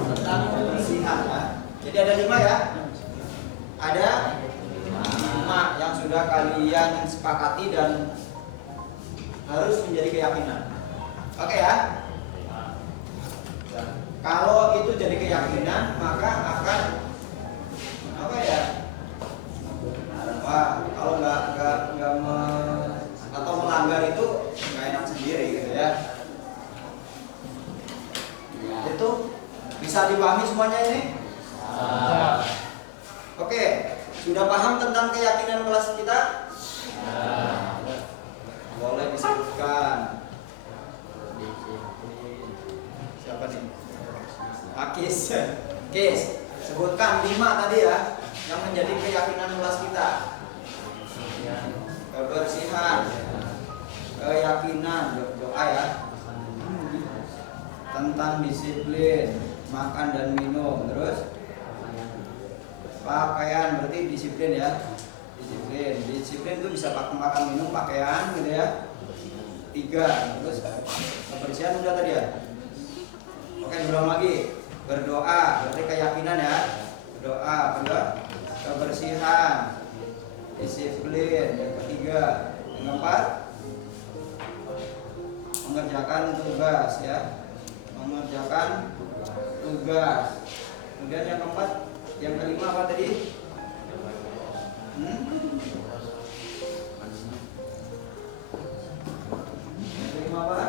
Tentang kebersihan ya. Jadi ada 5 ya. Ada 5 yang sudah kalian sepakati dan harus menjadi keyakinan. Oke ya. Kalau itu jadi keyakinan, maka akan apa ya? Wah, kalau nggak atau melanggar itu nggak enak sendiri gitu ya. Itu bisa dipahami semuanya ini? Oke, sudah paham tentang keyakinan kelas kita? Boleh disebutkan. Siapa nih? Akis. Kis, sebutkan 5 tadi ya yang menjadi keyakinan kelas kita. Kebersihan, keyakinan, doa ya, tentang disiplin, makan dan minum, terus pakaian berarti disiplin ya, Disiplin itu bisa makan minum, pakaian gitu ya. 3. Terus kebersihan udah tadi ya. Oke, ulang lagi. Berdoa, berarti keyakinan ya. Berdoa, kedua kebersihan, disiplin. Yang ketiga, yang keempat mengerjakan tugas ya. Mengerjakan tugas. Kemudian yang keempat, yang kelima apa tadi? Yang kelima apa?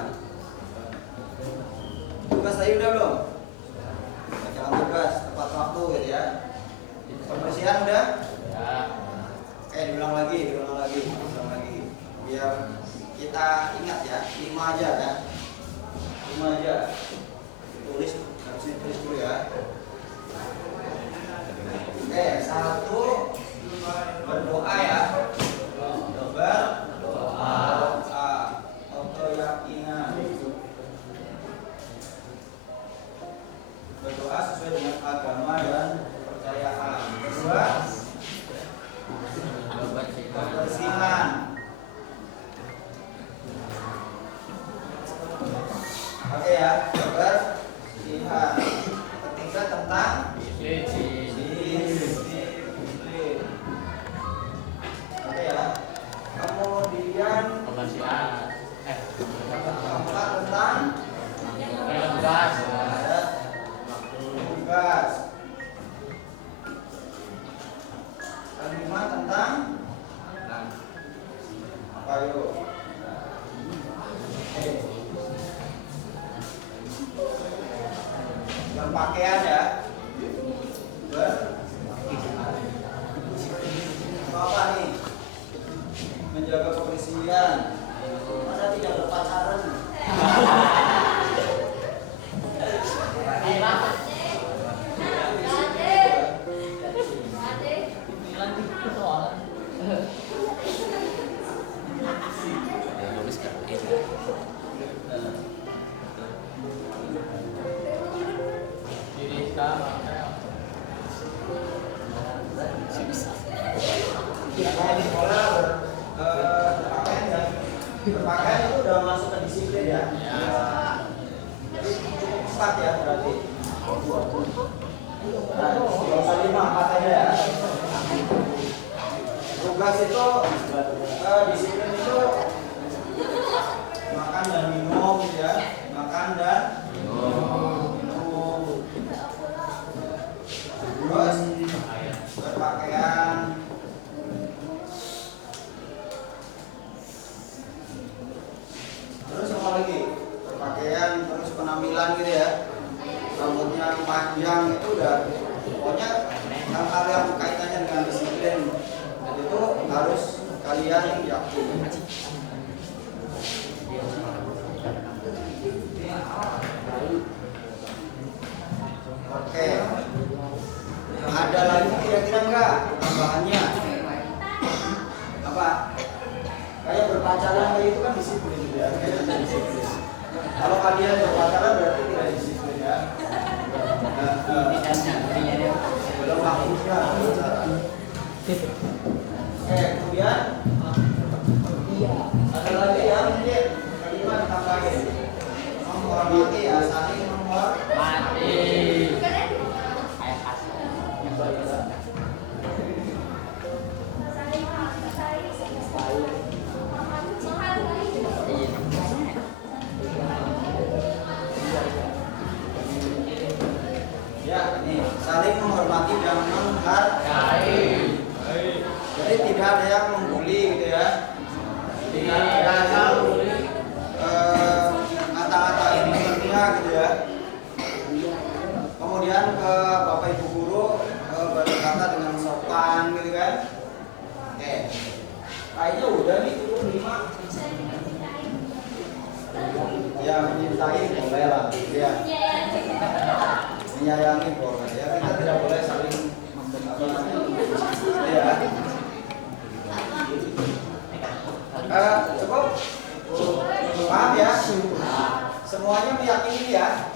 Tugas tadi udah belum? Mengerjakan tugas tepat waktu gitu ya. Kebersihan udah? Ya. Oke, diulang lagi. Biar kita ingat ya, 5 aja ya. 5 aja. Tulis, harus ditulis dulu ya. Oke, 1 berdoa ya. Berdoa, keyakinan. Berdoa sesuai dengan agama dan kepercayaan. Kedua, kebersihan. Oke ya, kebersihan. Ketiga tentang disiplin. Oke ya. Kemudian Kebersihan. keempat tentang tugas. Kelima tentang apa yuk? Berpakaian ya. Apa nih? Menjaga kebersihan. Masa tidak berpacaran? Berpakaian itu udah masuk ke disiplin ya. Jadi cukup 4 ya berarti. Nah, 4 aja ya. Tugas itu disiplin itu makan dan minum ya. Makan dan minum. Terus berpakaian. Terus apa lagi? Berpakaian, terus penampilan gitu ya. Rambutnya panjang itu udah pokoknya hal-hal yang kaitannya dengan disiplin itu harus kalian yakin. Oke. Ada lagi kira-kira enggak tambahannya? Apa? Kayak berpacaran kayak itu kan disiplin ya. Kalau kalian berpacaran berarti tidak disiplin ya. Belum waktunya berpacaran. Oke, kemudian ada lagi ya mungkin kelima ditambahin. Menghormati ya, saling menghormati. Ya, ini saling menghormati dan menghargai. Jadi tidak ada yang membuli gitu ya. Tidak ada yang ngata-ngatain temennya gitu ya. Kemudian ke Bapak Ibu guru berkata dengan sopan gitu kan. Oke. Kayaknya udah nih cukup 5. Ya mencintai boleh lah ya. Menyayangi boleh ya. Kita tidak boleh saling ya. Cukup paham ya. Semuanya meyakini ya.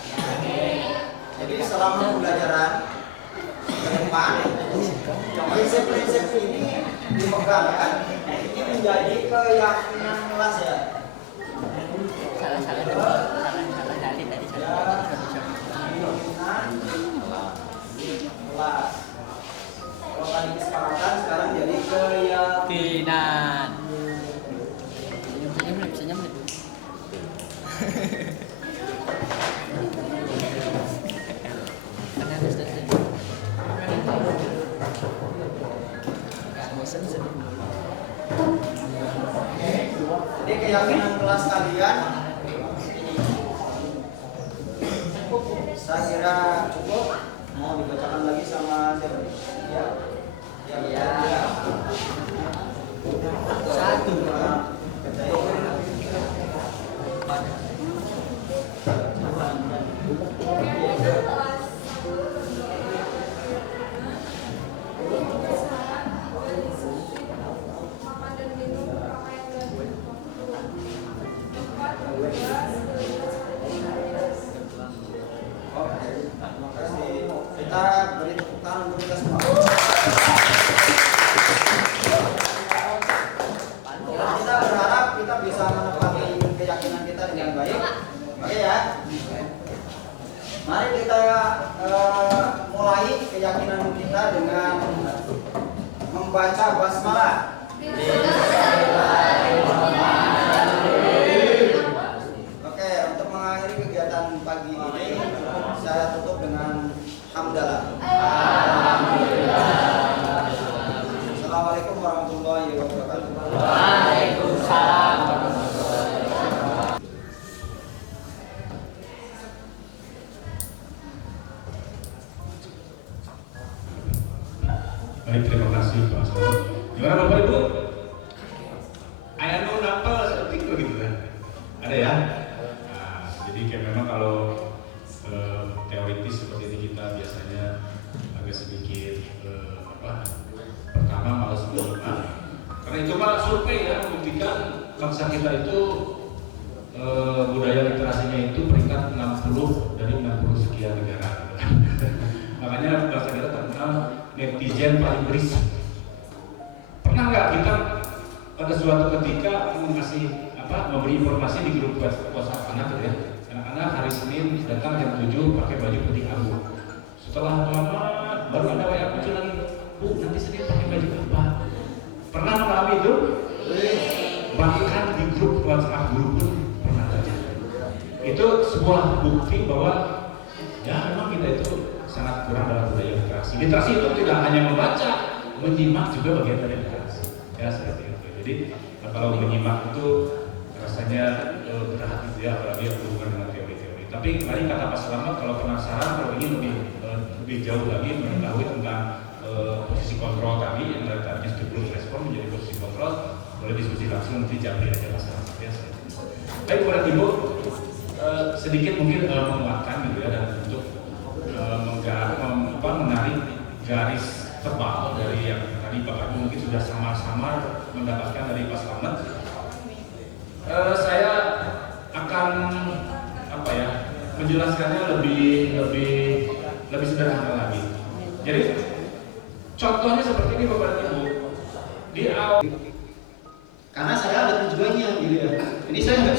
Jadi selama pembelajaran ke depan prinsip-prinsip ini dipegang ya. Ini menjadi keyakinan kelas ya. Salah dari tadi Keyakinan kelas. Kalau tadi kesepakatan, sekarang jadi keyakinan. keyakinan. Bisa nyemlet. Karena Ustaz bosan sedih. Jadi keyakinan kelas kalian saya kira cukup. Mau dibacakan lagi sama siapa? Ya. Ya. Satu. Kita beri tepuk tangan untuk kita semua. Dan kita berharap kita bisa menepati keyakinan kita dengan baik. Oke ya. Mari kita mulai keyakinan kita dengan membaca basmalah. Oke, untuk mengakhiri kegiatan pagi ini saya tutup dengan hamdalah. Assalamualaikum warahmatullahi wabarakatuh. Waalaikumsalam. Baik, terima kasih Pak Selamat. Gimana Bapak Ibu? Ayah nu napal seperti itu gitu kan? Ada ya? Nah, jadi kayak memang kalau teoritis seperti ini kita biasanya agak sedikit pertama malas menyimak. Karena itu Pak survei ya membuktikan bangsa kita itu budaya literasinya itu peringkat 60 dari 60 sekian negara. Makanya bangsa kita terkenal netizen paling berisik. Pernah nggak kita pada suatu ketika memberi informasi di grup WhatsApp anak gitu ya? Anak-anak hari Senin datang jam 7 pakai baju putih abu. Setelah lama baru ada WA muncul lagi, Bu nanti Senin pakai baju apa? Pernah mengalami itu? Bahkan di grup WhatsApp guru pun pernah terjadi. Itu sebuah bukti bahwa ya memang kita itu sangat kurang dalam budaya literasi. Literasi itu tidak hanya membaca, menyimak juga bagian dari literasi. Ya seperti itu. Jadi kalau menyimak itu rasanya berat gitu ya, apalagi yang berhubungan dengan teori-teori. Tapi kemarin kata Pak Selamat, kalau penasaran, kalau ingin lebih jauh lagi mengetahui tentang posisi kontrol kami yang dari tadinya stimulus respon menjadi posisi kontrol, boleh diskusi langsung nanti Japri aja Pak Selamat. Ya, baik Bapak Ibu, sedikit mungkin menguatkan gitu ya, dan untuk menarik garis tebal dari yang tadi Bapak Ibu mungkin sudah samar-samar mendapatkan dari Pak Selamat. Saya akan menjelaskannya lebih sederhana lagi. Jadi contohnya seperti ini Bapak Ibu. Di awal Karena saya ada tujuannya gitu ya. Ini saya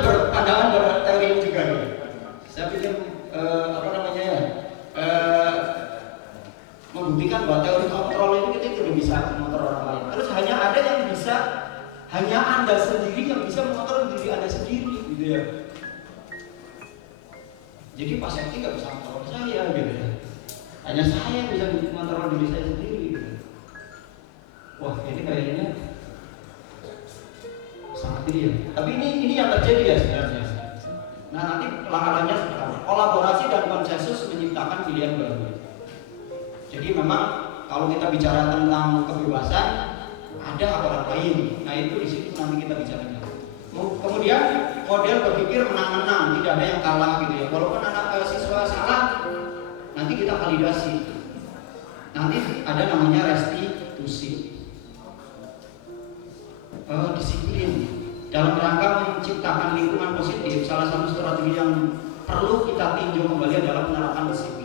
berpandangan teori juga nih. Saya pikir membuktikan bahwa teori kontrol ini kita tidak bisa mengontrol orang lain. Terus hanya ada yang bisa, hanya Anda sendiri yang bisa mengontrol diri Anda sendiri gitu ya. Jadi Pak Sekti nggak bisa mengontrol saya gitu ya. Hanya saya yang bisa mengontrol diri saya sendiri gitu. Wah ini kayaknya sangat ini ya. Tapi ini yang terjadi ya sebenarnya. Nah nanti langkah-langkahnya seperti apa? Kolaborasi dan konsensus menciptakan pilihan baru. Jadi memang kalau kita bicara tentang kebebasan, ada aturan lain. Nah itu di situ nanti kita bicaranya. Kemudian model berpikir menang-menang, tidak ada yang kalah gitu ya. Walaupun anak siswa salah, nanti kita validasi. Nanti ada namanya restitusi. Disiplin dalam rangka menciptakan lingkungan positif. Salah satu strategi yang perlu kita tinjau kembali adalah penerapan disiplin.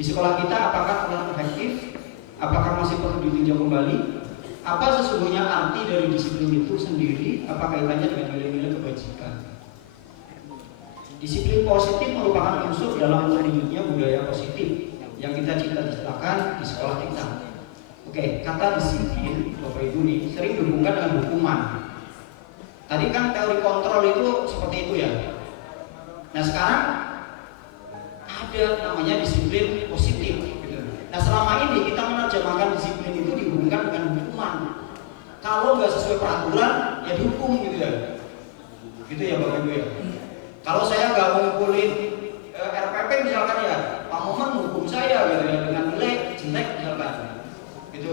Di sekolah kita apakah telah efektif? Apakah masih perlu ditinjau kembali? apa sesungguhnya arti dari disiplin itu sendiri, apa kaitannya dengan nilai-nilai kebajikan. Disiplin positif merupakan unsur dalam terwujudnya budaya positif yang kita cita-citakan di sekolah kita. Oke, kata disiplin, Bapak Ibu nih, sering dihubungkan dengan hukuman. Tadi kan teori kontrol itu seperti itu ya. Nah sekarang ada namanya disiplin positif. Gitu. Nah selama ini kita menerjemahkan disiplin itu dihubungkan dengan hukuman. Kalau nggak sesuai peraturan, ya dihukum gitu ya. Gitu ya Bapak Ibu ya. Kalau saya nggak ngumpulin RPP misalkan ya, Pak Momen menghukum saya gitu ya dengan nilai jelek misalkan. Gitu.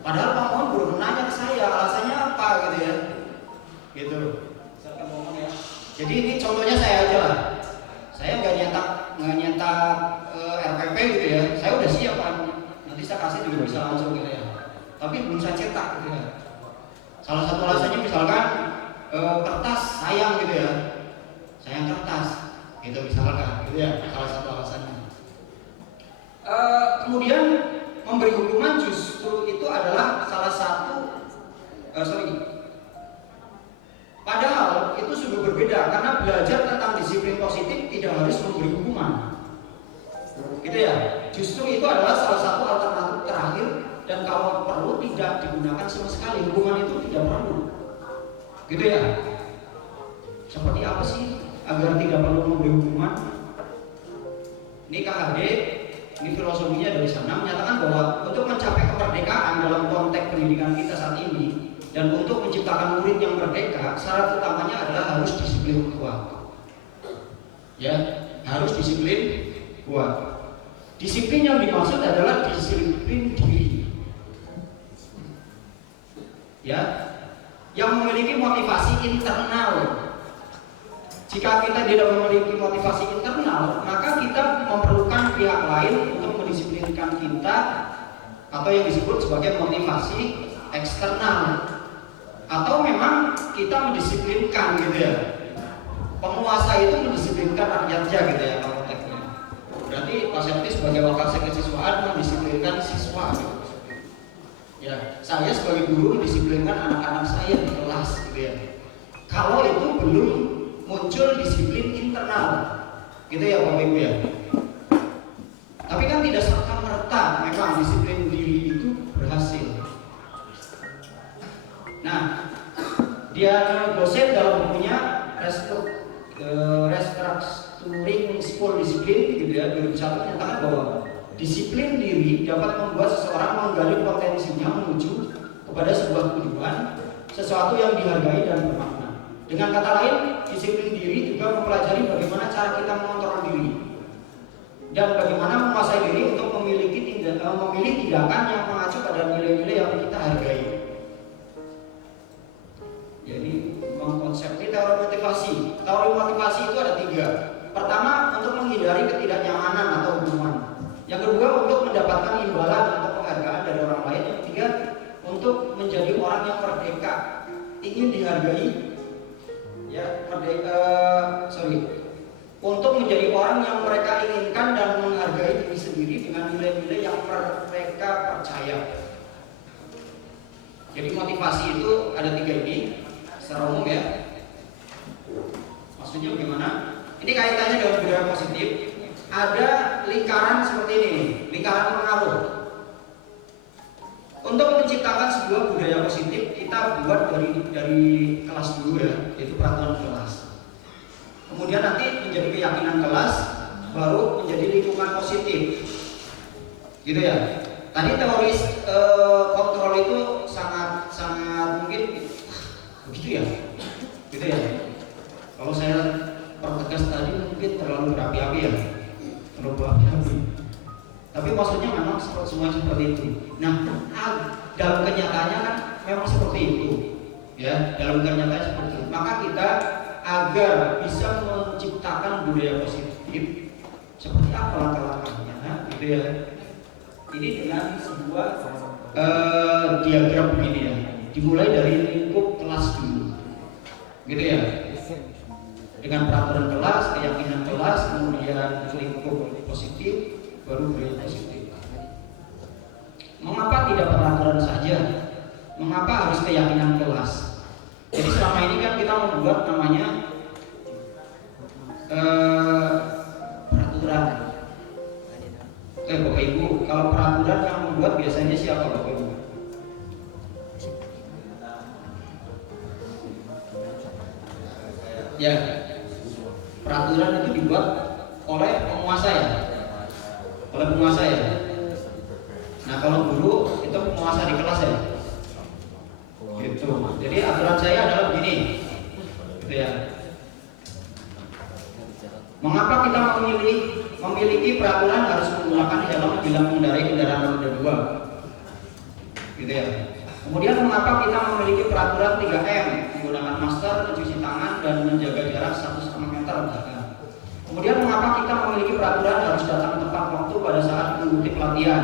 Padahal Pak Momen belum nanya ke saya alasannya apa gitu ya. Gitu. Misalkan Momen ya. Jadi ini contohnya saya aja lah. Saya nggak nyetak RPP gitu ya. Saya udah siap kan. Nanti saya kasih juga bisa langsung gitu ya. Tapi belum saya cetak gitu ya. Salah satu alasannya misalkan kertas sayang gitu ya. Sayang kertas gitu misalkan gitu ya. Salah satu alasannya. Kemudian memberi hukuman justru itu adalah salah satu padahal itu sungguh berbeda karena belajar tentang disiplin positif tidak harus memberi hukuman. Gitu ya. Justru itu adalah salah satu alternatif terakhir dan kalau perlu tidak digunakan sama sekali. Hukuman itu tidak perlu. Gitu ya. Seperti apa sih agar tidak perlu memberi hukuman? Ini KHD, ini filosofinya dari sana menyatakan bahwa untuk mencapai kemerdekaan dalam konteks pendidikan kita saat ini dan untuk menciptakan murid yang merdeka, syarat utamanya adalah harus disiplin kuat. Ya, harus disiplin kuat. Disiplin yang dimaksud adalah disiplin diri. Ya, yang memiliki motivasi internal. Jika kita tidak memiliki motivasi internal, maka kita memerlukan pihak lain untuk mendisiplinkan kita atau yang disebut sebagai motivasi eksternal. Atau memang kita mendisiplinkan gitu ya. Penguasa itu mendisiplinkan rakyatnya gitu ya konteksnya. Berarti Pak Septi sebagai wakil kesiswaan mendisiplinkan siswa gitu. Ya, saya sebagai guru mendisiplinkan anak-anak saya di kelas gitu ya. Kalau itu belum muncul disiplin internal. Gitu ya Bapak Ibu ya. Tapi kan tidak serta-merta memang disiplin diri itu berhasil. Nah, dia dosen dalam bukunya Restructuring School Discipline gitu ya, 2001 menyatakan bahwa disiplin diri dapat membuat seseorang menggali potensinya menuju kepada sebuah tujuan, sesuatu yang dihargai dan bermakna. Dengan kata lain, disiplin diri juga mempelajari bagaimana cara kita mengontrol diri dan bagaimana menguasai diri untuk memilih tindakan yang mengacu pada nilai-nilai yang kita hargai. Jadi mengkonsepsi teori motivasi. Teori motivasi itu ada 3. Pertama, untuk menghindari ketidaknyamanan atau hubungan. Yang kedua, untuk mendapatkan imbalan atau penghargaan dari orang lain. Yang ketiga, untuk menjadi orang yang merdeka, ingin dihargai. Ya, untuk menjadi orang yang mereka inginkan dan menghargai diri sendiri dengan nilai-nilai yang mereka percaya. Jadi motivasi itu ada 3 ini. Secara umum ya, maksudnya bagaimana? Ini kaitannya dengan budaya positif. Ada lingkaran seperti ini, lingkaran pengaruh. Untuk menciptakan sebuah budaya positif, kita buat dari kelas dulu ya, yaitu peraturan kelas. Kemudian nanti menjadi keyakinan kelas, baru menjadi lingkungan positif. Gitu ya. Tadi teori kontrol itu sangat mungkin begitu ya, gitu ya. Kalau saya pertegas tadi mungkin terlalu berapi-api ya, terlalu berapi-api. Tapi maksudnya memang semua seperti itu. Nah, dalam kenyataannya kan memang seperti itu, ya. Dalam kenyataannya seperti itu. Maka kita agar bisa menciptakan budaya positif, seperti apa langkah-langkahnya, gitu ya. Ini dengan sebuah diagram begini ya. Dimulai dari lingkup kelas dulu, gitu ya. Dengan peraturan kelas, keyakinan kelas, kemudian lingkup positif, baru budaya positif. Mengapa tidak peraturan saja? mengapa harus keyakinan kelas? Jadi selama ini kan kita membuat namanya peraturan. Bapak Ibu, kalau peraturan yang membuat biasanya siapa Bapak Ibu? Ya, peraturan itu dibuat oleh penguasa ya, oleh penguasa ya. Nah kalau guru itu penguasa di kelas ya, gitu. Jadi aturan saya adalah begini, gitu ya. Mengapa kita memiliki peraturan harus menggunakan helm bila mengendarai kendaraan roda 2, gitu ya. Kemudian mengapa kita memiliki peraturan 3M, menggunakan masker, mencuci tangan, dan menjaga jarak 1,5 meter bahkan. Kemudian mengapa kita memiliki peraturan harus datang tepat waktu pada saat mengikuti pelatihan.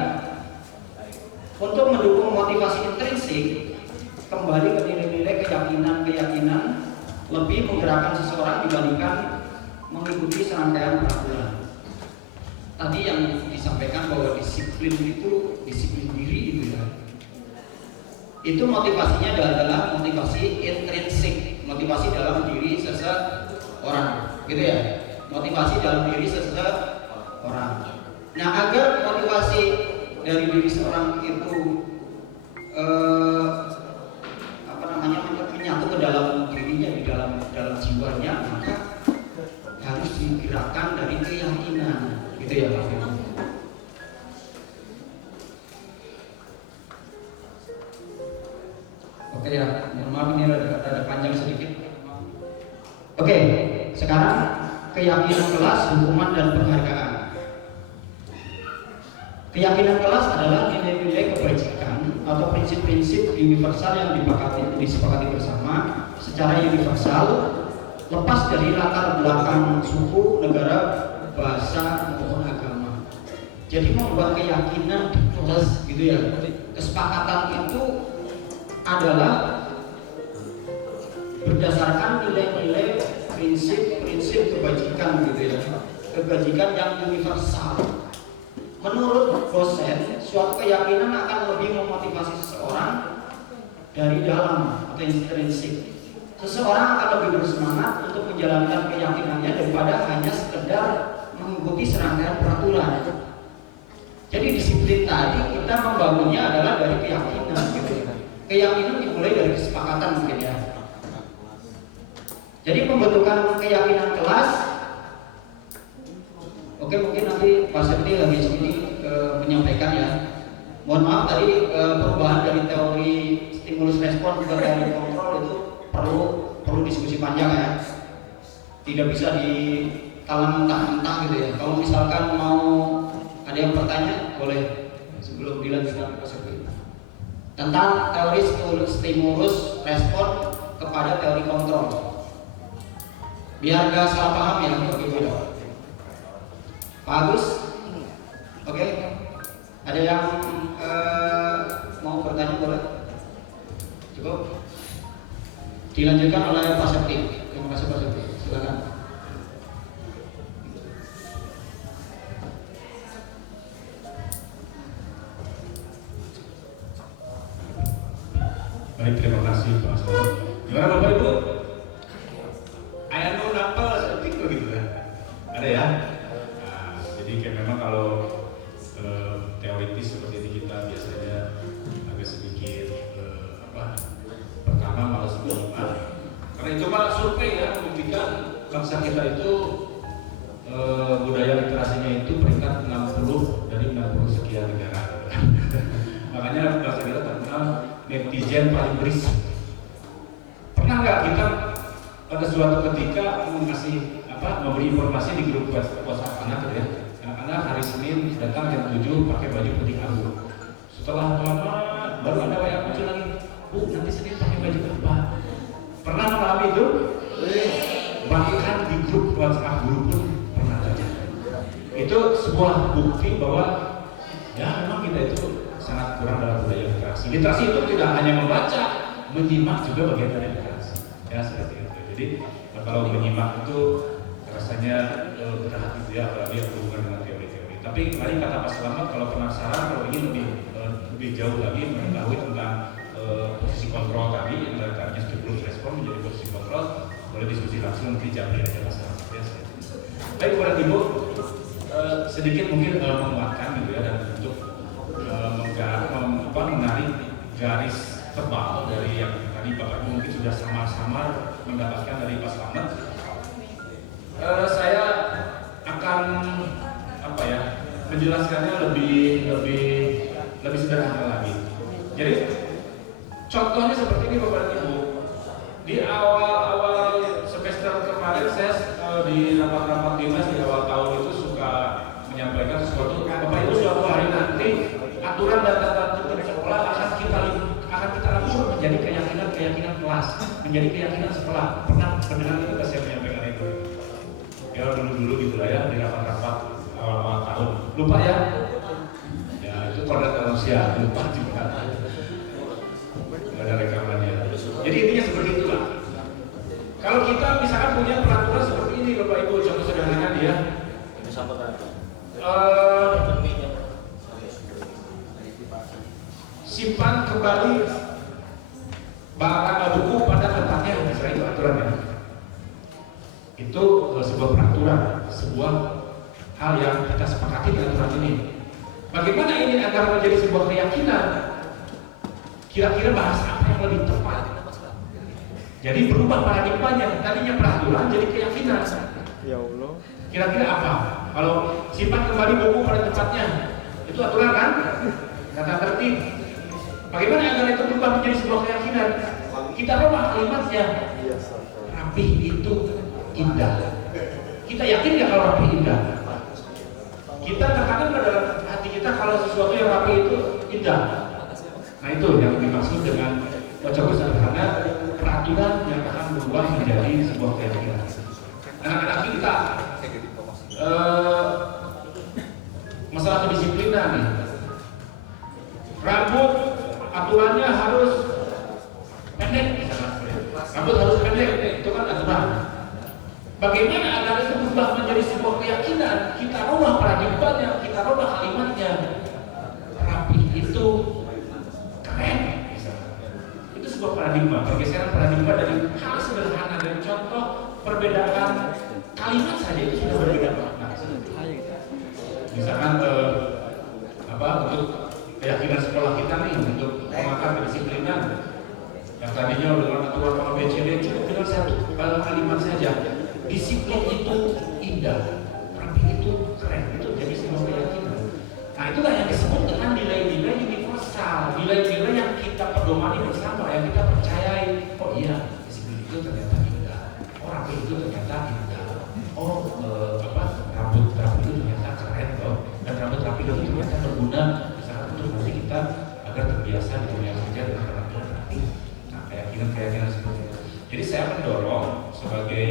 Untuk mendukung motivasi intrinsik, kembali ke nilai-nilai keyakinan lebih menggerakkan seseorang dibandingkan mengikuti serangkaian peraturan. Tadi yang disampaikan bahwa disiplin itu disiplin diri itu ya. Itu motivasinya adalah motivasi intrinsik, motivasi dalam diri seseorang, gitu ya. Motivasi dalam diri seseorang. Nah, agar motivasi dari diri seorang itu menyatu ke dalam dirinya, di dalam jiwanya, maka harus digerakkan dari keyakinan, gitu ya Pak. Oke ya, mohon maaf ini ada panjang sedikit. Oke, sekarang keyakinan kelas, hukuman dan penghargaan. Keyakinan kelas adalah nilai-nilai kebajikan atau prinsip-prinsip universal yang disepakati bersama secara universal, lepas dari latar belakang suku, negara, bahasa maupun agama. Jadi membuat keyakinan di kelas, gitu ya. Kesepakatan itu adalah berdasarkan nilai-nilai prinsip-prinsip kebajikan, gitu ya. Kebajikan yang universal. Menurut dosen, suatu keyakinan akan lebih memotivasi seseorang dari dalam atau intrinsik. Seseorang akan lebih bersemangat untuk menjalankan keyakinannya daripada hanya sekedar mengikuti serangkaian peraturan. Jadi disiplin tadi kita membangunnya adalah dari keyakinan, gitu. Keyakinan dimulai dari kesepakatan mungkin ya. Jadi pembentukan keyakinan kelas, oke mungkin nanti Pak Septi lagi sini menyampaikan ya. Mohon maaf tadi perubahan dari teori stimulus respon ke teori kontrol itu perlu diskusi panjang ya. Tidak bisa ditelan mentah-mentah gitu ya. Kalau misalkan mau ada yang bertanya boleh sebelum dilanjutkan Pak Septi tentang teori stimulus respon kepada teori kontrol. Biar gak salah paham ya Bapak Ibu. Pak Agus, oke. Ada yang mau bertanya boleh? Cukup. Dilanjutkan oleh Pak Septi. Terima kasih Pak Septi. Silakan. Baik, terima kasih Pak Salam. Gimana Bapak Ibu? Ayah nu napal seperti itu gitu ya? Ada ya? Nah, jadi kayak memang kalau teoritis seperti ini kita biasanya agak sedikit pertama malas menyimak. Karena itu malah survei ya membuktikan bangsa kita itu budaya literasinya itu peringkat 60 dari 60 sekian negara. Makanya bangsa kita terkenal netizen paling berisik. Pernah nggak kita pada suatu ketika memberi informasi di grup WhatsApp anak gitu ya? Anak-anak hari Senin datang jam 7 pakai baju putih abu. Setelah lama baru ada yang muncul lagi, Bu nanti Senin pakai baju apa? Pernah mengalami itu? Bahkan di grup WhatsApp guru pun pernah terjadi. Itu sebuah bukti bahwa ya memang kita itu sangat kurang dalam budaya literasi. Literasi itu tidak hanya membaca, menyimak juga bagian dari literasi. Ya seperti itu. Jadi kalau menyimak itu rasanya berat gitu ya, apalagi berhubungan dengan teori-teori. Tapi mari kata Pak Selamat, kalau penasaran, kalau ingin lebih jauh lagi mengetahui tentang posisi kontrol tadi yang dari tadinya 70 respon menjadi posisi kontrol, boleh diskusi langsung nanti jam aja masalah biasa. Baik Bapak Ibu, sedikit mungkin menguatkan gitu ya, dan untuk menarik garis tebal dari yang tadi Bapak Ibu mungkin sudah samar-samar mendapatkan dari Pak Slamet. Saya akan menjelaskannya lebih sederhana lagi. Jadi contohnya seperti ini Bapak Ibu. Di awal semester kemarin saya di rapat-rapat dinas di awal tahun itu suka menyampaikan sesuatu. Bapak Ibu suatu hari nanti aturan dan tata tertib sekolah akan kita lakukan menjadi keyakinan kelas, menjadi keyakinan sekolah. Pernah mendengar itu saya menyampaikan itu. Ya dulu gitu lah ya di rapat-rapat awal tahun. Lupa ya? Ya itu kodrat manusia, lupa juga. Nggak ada rekamannya. Jadi intinya seperti itulah. Kalau kita misalkan punya peraturan seperti ini Bapak Ibu, contoh sederhana dia. Simpan kembali barang buku pada tempatnya, misalnya itu aturannya. Itu sebuah peraturan, sebuah hal yang kita sepakati di aturan ini. Bagaimana ini agar menjadi sebuah keyakinan? Kira-kira bahasa apa yang lebih tepat? Jadi berubah paradigmanya, tadinya peraturan jadi keyakinan. Ya Allah. Kira-kira apa? Kalau simpan kembali buku pada tempatnya, itu aturan kan? Kata tertib. Bagaimana agar itu berubah menjadi sebuah keyakinan? Kita rubah kalimatnya. Rapi itu indah. Kita yakin nggak kalau rapi indah? Kita terkadang dalam hati kita kalau sesuatu yang rapi itu indah. Nah itu yang dimaksud dengan contoh sederhana peraturan yang akan berubah menjadi sebuah keyakinan. Anak-anak kita masalah kedisiplinan nih. Rambut aturannya harus pendek, rambut harus pendek, itu kan aturan. Bagaimana agar itu berubah menjadi sebuah keyakinan? Kita rubah paradigmanya, kita rubah kalimatnya. Rapi itu keren, itu sebuah paradigma, pergeseran paradigma dari hal sederhana, dari contoh perbedaan kalimat saja itu sudah berbeda makna. Misalkan untuk keyakinan sekolah kita nih untuk memakan kedisiplinan yang tadinya dengan aturan ABCD cukup dengan satu kalimat saja. Disiplin itu indah, rapi itu keren, itu jadi sebuah keyakinan. Nah itulah yang disebut dengan nilai-nilai universal, nilai-nilai yang kita pedomani bersama, yang kita percayai. Oh iya, disiplin itu ternyata indah. Oh rapi itu ternyata indah. Oh rambut rapi itu ternyata keren loh. Dan rambut rapi itu ternyata berguna misalkan untuk nanti kita agar terbiasa di dunia kerja dengan rambut rapi. Nah keyakinan seperti itu. Jadi saya mendorong sebagai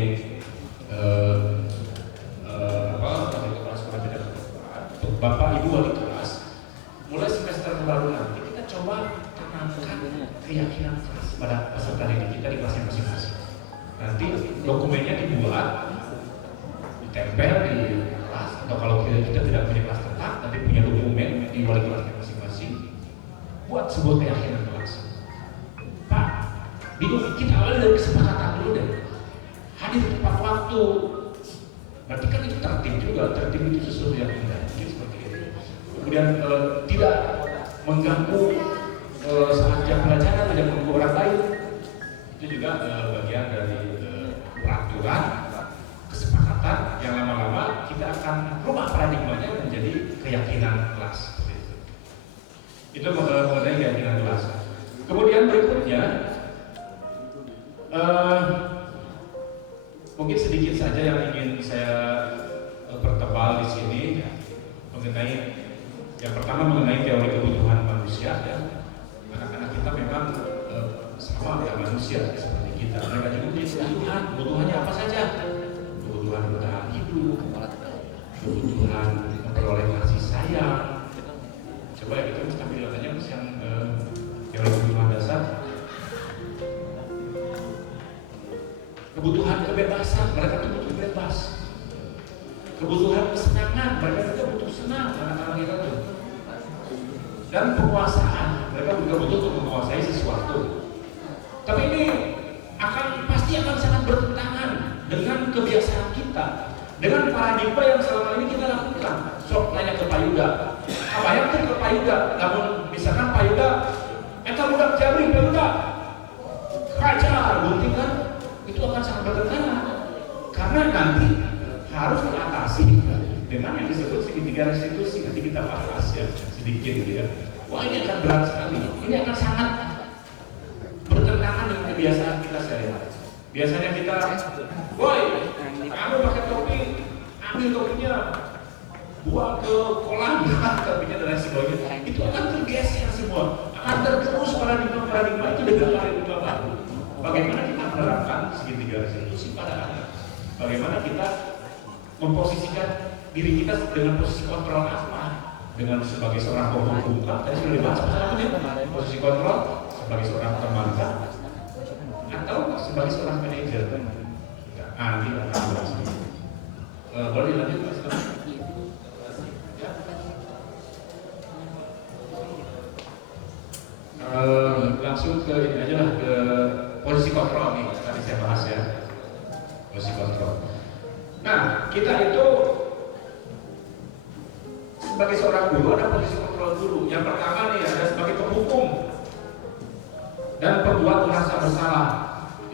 untuk Bapak Ibu wali kelas, mulai semester baru nanti kita coba tanamkan keyakinan kelas pada peserta didik kita di kelasnya masing-masing. Nanti dokumennya dibuat, ditempel di kelas, atau kalau kita tidak punya kelas tetap, tapi punya dokumen di wali kelasnya masing-masing, buat sebuah keyakinan kelas. Pak, kita awali dari kesepakatan dulu deh. Hadir tepat waktu. Berarti kan itu tertib juga, tertib itu sesuatu yang indah. Jadi seperti itu. Kemudian tidak mengganggu saat jam pelajaran, tidak mengganggu orang lain. Itu juga bagian dari peraturan, kesepakatan yang lama-lama kita akan rubah paradigmanya menjadi keyakinan kelas. Seperti itu. Itu mengenai keyakinan kelas. Kemudian berikutnya, mungkin sedikit saja yang ingin saya pertebal di sini mengenai yang pertama mengenai teori kebutuhan manusia ya. Anak-anak kita memang sama ya manusia seperti kita. Mereka juga punya kebutuhannya apa saja? Kebutuhan bertahan hidup, kebutuhan memperoleh kasih sayang. Coba ya kita mesti ambil yang teori kebutuhan dasar. Kebutuhan kebebasan, mereka itu butuh bebas. Kebutuhan kesenangan, mereka juga butuh senang, anak-anak kita tuh. dan penguasaan. Mereka juga butuh untuk menguasai sesuatu. Tapi ini pasti akan sangat bertentangan dengan kebiasaan kita, dengan paradigma yang selama ini kita lakukan. Sok nanya ke Pak Yuda, kabayang tuh ke Pak Yuda, namun misalkan Pak Yuda, eta budak Jamri, Pak Yuda, kacar, gunting kan, itu akan sangat bertentangan. Karena nanti harus diatasi dengan yang disebut segitiga restitusi. Nanti kita bahas ya sedikit gitu ya. Wah, ini akan berat sekali. Ini akan sangat bertentangan dengan kebiasaan kita sehari-hari. Biasanya kita, woi, kamu pakai topi, ambil topinya, buang ke kolam, topinya dan lain sebagainya. Itu akan tergeser semua, akan tergerus paradigma itu dengan paradigma baru. Bagaimana kita menerapkan segitiga restitusi pada anak? Bagaimana kita memposisikan diri kita dengan posisi kontrol apa? Dengan sebagai seorang pembuka, tadi sudah dibahas masalahnya, posisi kontrol sebagai seorang tersangka atau sebagai seorang manajer. Nanti akan bahas. Boleh dilanjut Mas? Langsung ke ini aja lah, ke posisi kontrol nih tadi saya bahas ya, posisi kontrol. Nah, kita itu sebagai seorang guru ada posisi kontrol dulu. Yang pertama nih ada sebagai penghukum dan pembuat merasa bersalah.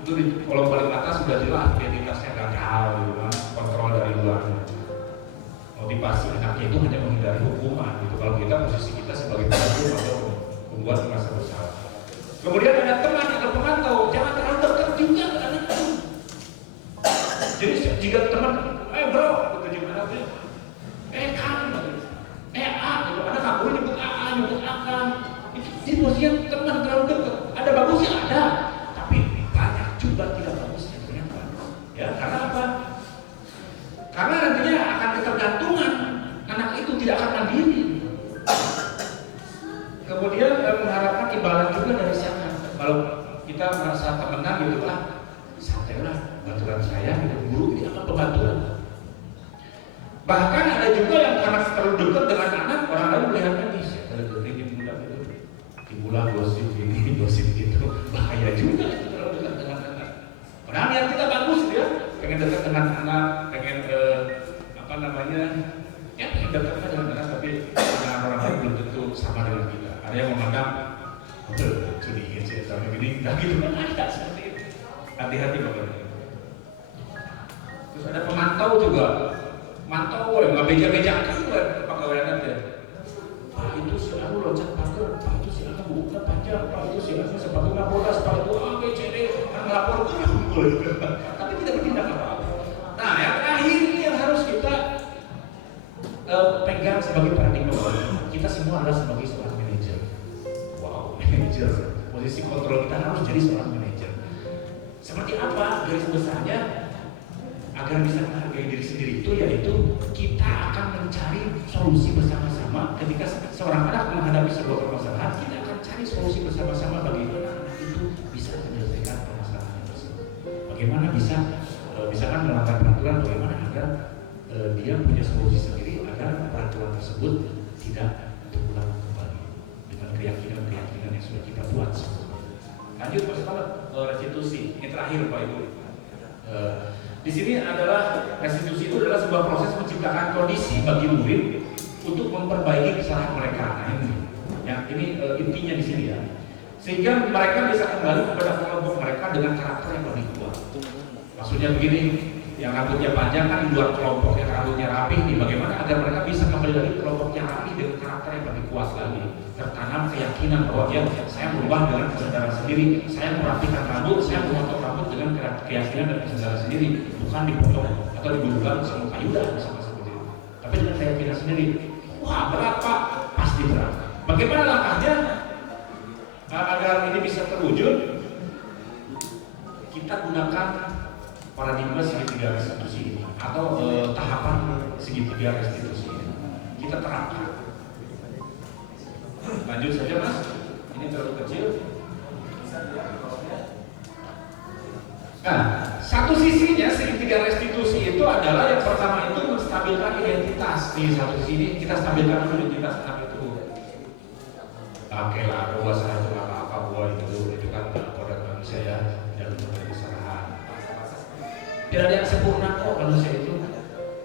Itu di kolom paling atas sudah jelas identitasnya gagal, gitu kan, kontrol dari luar. Motivasi anaknya itu hanya menghindari hukuman. Gitu. Kalau kita posisi kita sebagai penghukum atau membuat merasa bersalah. Kemudian ada teman atau pemantau, jangan terlalu dekat juga ke anak itu. Jadi jika teman, bro, gitu juga anaknya, kan, A, gitu. Ada nggak boleh nyebut A, nyebut akang. Itu di posisinya teman terlalu dekat. Ada bagusnya ada, tapi banyak juga tidak bagusnya ternyata. Ya, karena apa? Karena nantinya akan ketergantungan, anak itu tidak akan mandiri. Kemudian mengharapkan imbalan juga dari sana. Kalau kita merasa temenan gitu lah, santai lah, bantuan saya gitu, guru ini akan pembantuan. Bahkan ada juga yang karena terlalu dekat dengan anak, orang lain melihatnya nih, ada ini muda gitu, timbullah gosip ini, gosip gitu, bahaya juga itu terlalu dekat dengan anak. Padahal niat kita bagus ya, pengen dekat dengan anak, pengen apa namanya, ya pengen dekat dengan anak, tapi dengan orang lain belum tentu sama dengan kita. Ada yang memandang, curi cerita begini, nggak gitu kan ada seperti itu. Hati-hati pokoknya. Terus ada pemantau juga. Mantau, nggak beja-bejakan pegawai nanti. Pak itu si aku loncat pagar, Pak itu si aku buka panjang, Pak itu si aku sepatu nggak bodas, Pak itu A, B, C, D, ngelapor tapi tidak bertindak apa-apa. Nah, yang terakhir ini yang harus kita pegang sebagai paradigma baru. Kita semua adalah sebagai seorang manajer. Wow, manajer. Posisi kontrol kita harus jadi seorang manajer. Seperti apa garis besarnya? Agar bisa menghargai diri sendiri itu yaitu kita akan mencari solusi bersama-sama. Ketika seorang anak menghadapi sebuah permasalahan, kita akan cari solusi bersama-sama bagaimana anak itu bisa menyelesaikan permasalahan tersebut. Bagaimana bisa misalkan melakukan peraturan, bagaimana agar dia punya solusi sendiri agar peraturan tersebut tidak terulang kembali dengan keyakinan-keyakinan yang sudah kita buat sebelumnya. Lanjut masalah restitusi. Ini terakhir Pak Ibu. Di sini adalah restitusi itu adalah sebuah proses menciptakan kondisi bagi murid untuk memperbaiki kesalahan mereka. Nah ini intinya di sini ya, sehingga mereka bisa kembali kepada kelompok mereka dengan karakter yang lebih kuat. Maksudnya begini, yang rambutnya panjang kan di luar kelompok yang rambutnya rapih nih, bagaimana agar mereka bisa kembali lagi ke kelompok yang rapih dengan karakter yang lebih kuat lagi, tertanam keyakinan bahwa saya berubah dengan kesadaran sendiri, saya merapikan rambut, saya memotong rambut dengan keyakinan dan kesadaran sendiri, bukan dipotong atau digundulkan sama kayu dan misalnya seperti itu, tapi dengan keyakinan sendiri. Wah, berat Pak, pasti berat. Bagaimana langkahnya agar ini bisa terwujud? Kita gunakan paradigma segitiga restitusi ini atau tahapan segitiga restitusi ini kita terapkan. Lanjut saja Mas, ini terlalu kecil. Nah, satu sisinya segitiga restitusi itu adalah yang pertama itu menstabilkan identitas. Di satu sisi kita stabilkan dulu identitas anak itu. pakailah bahwa salah itu apa-apa, bahwa itu kan kodrat manusia ya, dan menjadi kesalahan. Tidak ada yang sempurna kok manusia itu,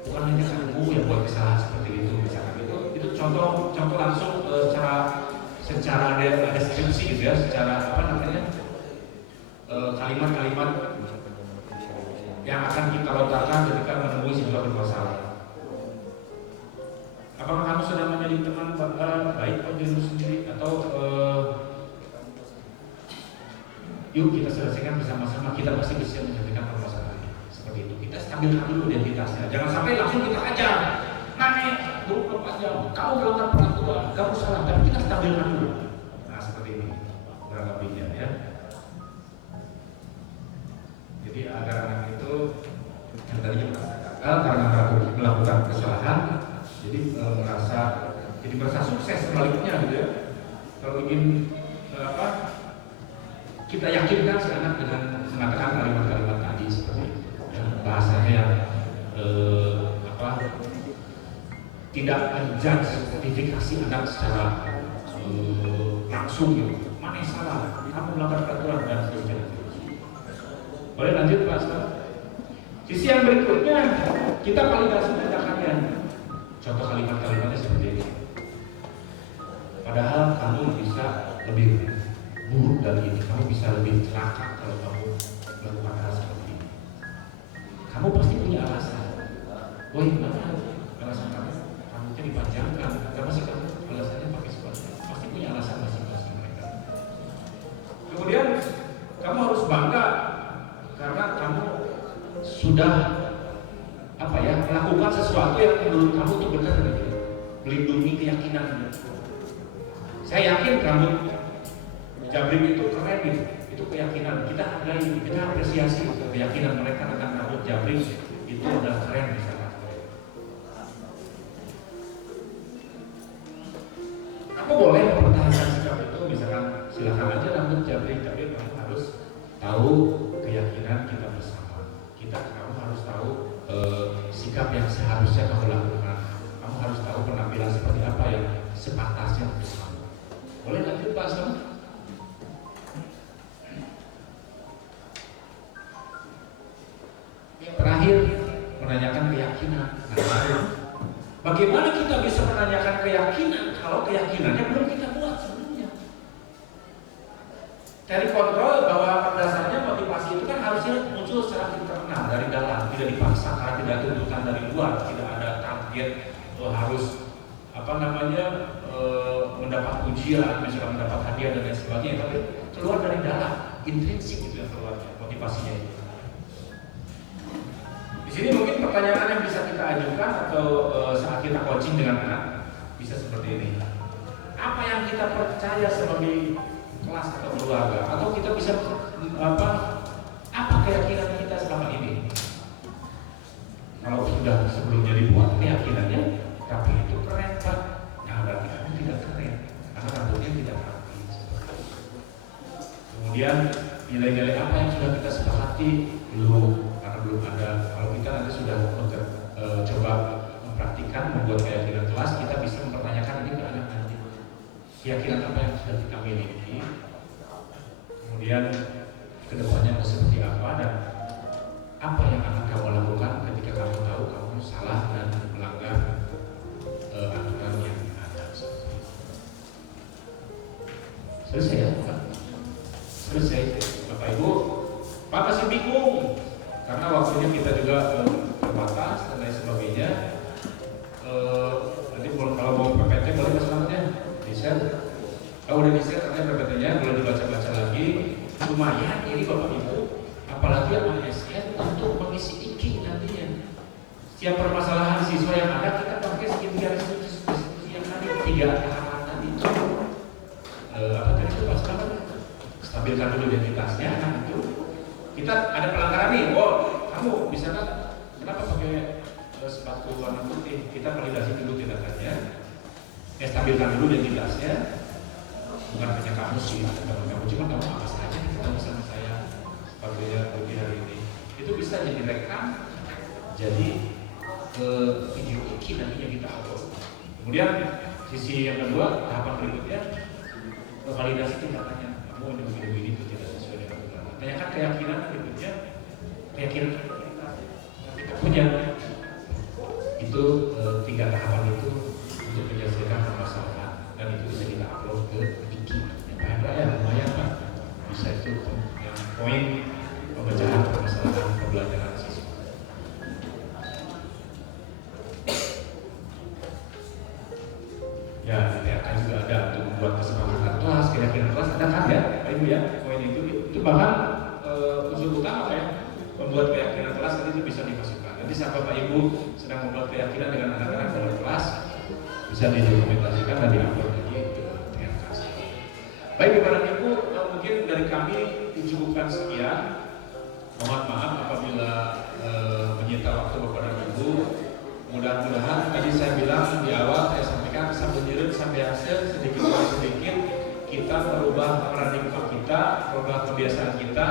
bukan hanya kamu yang buat kesalahan seperti itu misalkan. Itu contoh langsung secara deskripsi gitu ya, secara apa namanya, kalimat-kalimat yang akan kita lontarkan ketika menemui sebuah bermasalah. Apakah kamu sudah menjadi teman baik bagi diri sendiri, atau yuk kita selesaikan bersama-sama, kita pasti bisa menyelesaikan permasalahan ini. Seperti itu, kita stabilkan dulu identitasnya, jangan sampai langsung kita ajar naik 24 jam, kamu melanggar peraturan, kamu salah, tapi kita stabilkan dulu. Nah seperti ini kurang lebihnya ya. Jadi agar anak itu yang tadinya merasa gagal karena melakukan kesalahan, jadi merasa sukses sebaliknya gitu ya. Kalau ingin kita yakinkan si anak dengan mengatakan kalimat-kalimat tadi seperti itu, ya, bahasanya yang tidak menjudge, sertifikasi anak secara langsung gitu. Mana yang salah? Kamu melanggar peraturan dan seterusnya. Boleh lanjut Pak Ustaz? Sisi yang berikutnya, kita validasi tindakannya. Contoh kalimat-kalimatnya seperti ini. Padahal kamu bisa lebih buruk dari ini, kamu bisa lebih celaka kalau kamu melakukan hal seperti ini. Kamu pasti punya alasan. Woi, mana alasan kamu? Rambutnya dipanjangkan, kenapa sih kamu alasannya pakai sepatu? Pasti punya alasan masing-masing mereka. Kemudian kamu harus bangga karena kamu sudah melakukan sesuatu yang menurut kamu itu benar gitu, melindungi keyakinan. Saya yakin rambut jabrik itu keren gitu, itu keyakinan. Kita hargai, kita apresiasi keyakinan mereka tentang rambut jabrik itu udah keren misalnya. Kamu boleh mempertahankan sikap itu, misalkan silakan aja rambut jabrik, tapi kamu harus tahu keyakinan kita bersama. Kamu harus tahu sikap yang seharusnya kamu lakukan. Kamu harus tahu penampilan seperti apa yang sepantasnya bersama. Boleh lanjut Pak Sam? Yang terakhir, menanyakan keyakinan. Nah, bagaimana kita bisa menanyakan keyakinan kalau keyakinannya belum kita buat sebelumnya? Dari kontrol bahwa pada dasarnya motivasi itu kan harusnya muncul secara internal dari dalam, tidak dipaksa karena tidak ada tuntutan dari luar, tidak ada target harus mendapat pujian, misalnya mendapat hadiah dan lain sebagainya, tapi keluar dari dalam, intrinsik itu yang keluar motivasinya itu. Di sini mungkin pertanyaan yang bisa kita ajukan atau saat kita coaching dengan anak bisa seperti ini. Apa yang kita percaya sebagai kelas atau keluarga, atau kita bisa apa keyakinan kita selama ini? Kalau sudah sebelumnya dibuat keyakinannya, tapi itu keren Pak. Nah berarti kamu tidak keren, karena rambutnya tidak rapi. Kemudian nilai-nilai apa yang sudah kita sepakati belum, karena belum ada. Kalau kita nanti sudah coba mempraktikkan membuat keyakinan kelas, kita bisa mempertanyakan ini ke anak nanti. Keyakinan apa yang sudah kita miliki, kemudian kedepannya mau seperti apa, dan apa yang akan kamu lakukan ketika kamu tahu kamu salah dan melanggar aturan yang ada. Selesai ya Pak? Selesai Bapak Ibu. Pak masih bingung karena waktunya kita juga terbatas dan lain sebagainya. Nanti kalau mau PPT boleh Mas Selamatnya di-share. Kalau udah di-share artinya PPT-nya boleh dibaca-baca lagi. Lumayan ini Bapak Ibu, apalagi yang ASN untuk mengisi IKI nantinya. Setiap permasalahan siswa yang ada kita pakai skincare institusi yang tadi 3 tahapan tadi itu. Apa tadi itu Pak Selamat? Stabilkan dulu identitasnya. Nah itu kita ada pelanggaran nih. Oh kamu misalkan kenapa pakai sepatu warna putih? Kita validasi dulu tindakannya. Stabilkan dulu identitasnya. Bukan hanya kamu sih, kamu cuma kamu apa saja kamu sama saya sepatunya putih hari ini. Itu bisa jadi rekam, jadi video iki nantinya kita upload. Kemudian sisi yang kedua, tahapan berikutnya validasi tindakannya. Kamu ini begini itu tidak sesuai dengan aturan. Tanyakan keyakinan berikutnya, keyakinan kita punya itu 3 tahapan itu untuk menyelesaikan permasalahan dan itu bisa kita upload ke wiki. Ya lumayan Pak, bisa itu yang poin pemecahan permasalahan pembelajaran siswa. Ya, akan juga ada untuk membuat kesepakatan kelas, kira-kira kelas ada kan ya, Pak Ibu ya, poin itu bahkan unsur utama ya, membuat keyakinan kelas itu bisa dimasukkan. Nanti sampai Pak Ibu sedang membuat keyakinan dengan anak-anak dalam kelas, bisa didokumentasikan dan diupload lagi ke kelas. Baik Bapak dan Ibu, mungkin dari kami dicukupkan sekian. Mohon maaf apabila menyita waktu Bapak dan Ibu. Mudah-mudahan tadi saya bilang di awal, saya sampaikan sambil nyerut sampai hasil sedikit demi sedikit kita merubah paradigma kita, merubah kebiasaan kita.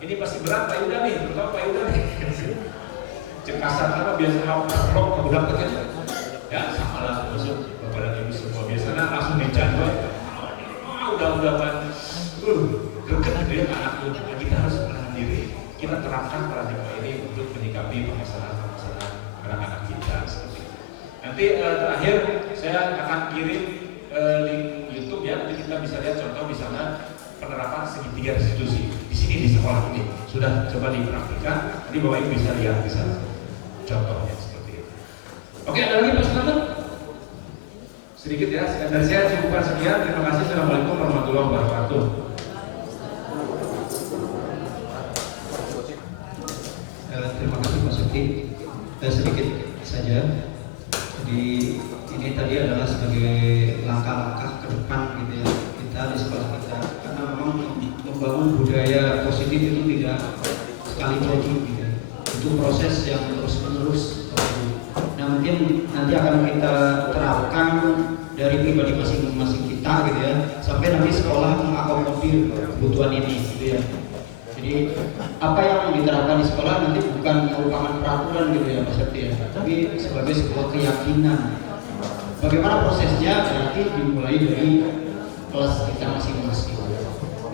Ini pasti berat Pak Yuda nih, terutama Pak Yuda nih. Cekasan apa biasa blok udah kerja. Ya sama lah maksud Bapak dan Ibu semua biasanya langsung dicatat. Udah greget gitu ya anak tuh. Kita harus menahan diri. Kita terapkan paradigma ini untuk menyikapi permasalahan-permasalahan anak-anak kita seperti itu. Nanti terakhir saya akan kirim link YouTube ya, nanti kita bisa lihat contoh di sana penerapan segitiga restitusi. Di sini di sekolah ini sudah coba dipraktikkan. Nanti Bapak Ibu bisa lihat di sana contohnya seperti itu. Oke, ada lagi Pak Sultan? Sedikit ya, dari saya cukupkan sekian. Terima kasih. Assalamualaikum warahmatullahi wabarakatuh. Terima kasih Pak Sukti. Sedikit saja. Jadi ini tadi adalah sebagai langkah-langkah ke depan gitu ya kita di sekolah kita. Karena memang membangun budaya positif itu tidak sekali jadi gitu. Itu proses yang terus-menerus. Nah mungkin nanti akan kita terapkan dari pribadi masing-masing kita gitu ya, sampai nanti sekolah mengakomodir kebutuhan ini gitu ya. Jadi apa yang diterapkan di sekolah nanti bukan merupakan peraturan gitu ya Pak Septi ya, tapi sebagai sebuah keyakinan. Bagaimana prosesnya? Berarti dimulai dari kelas kita masing-masing.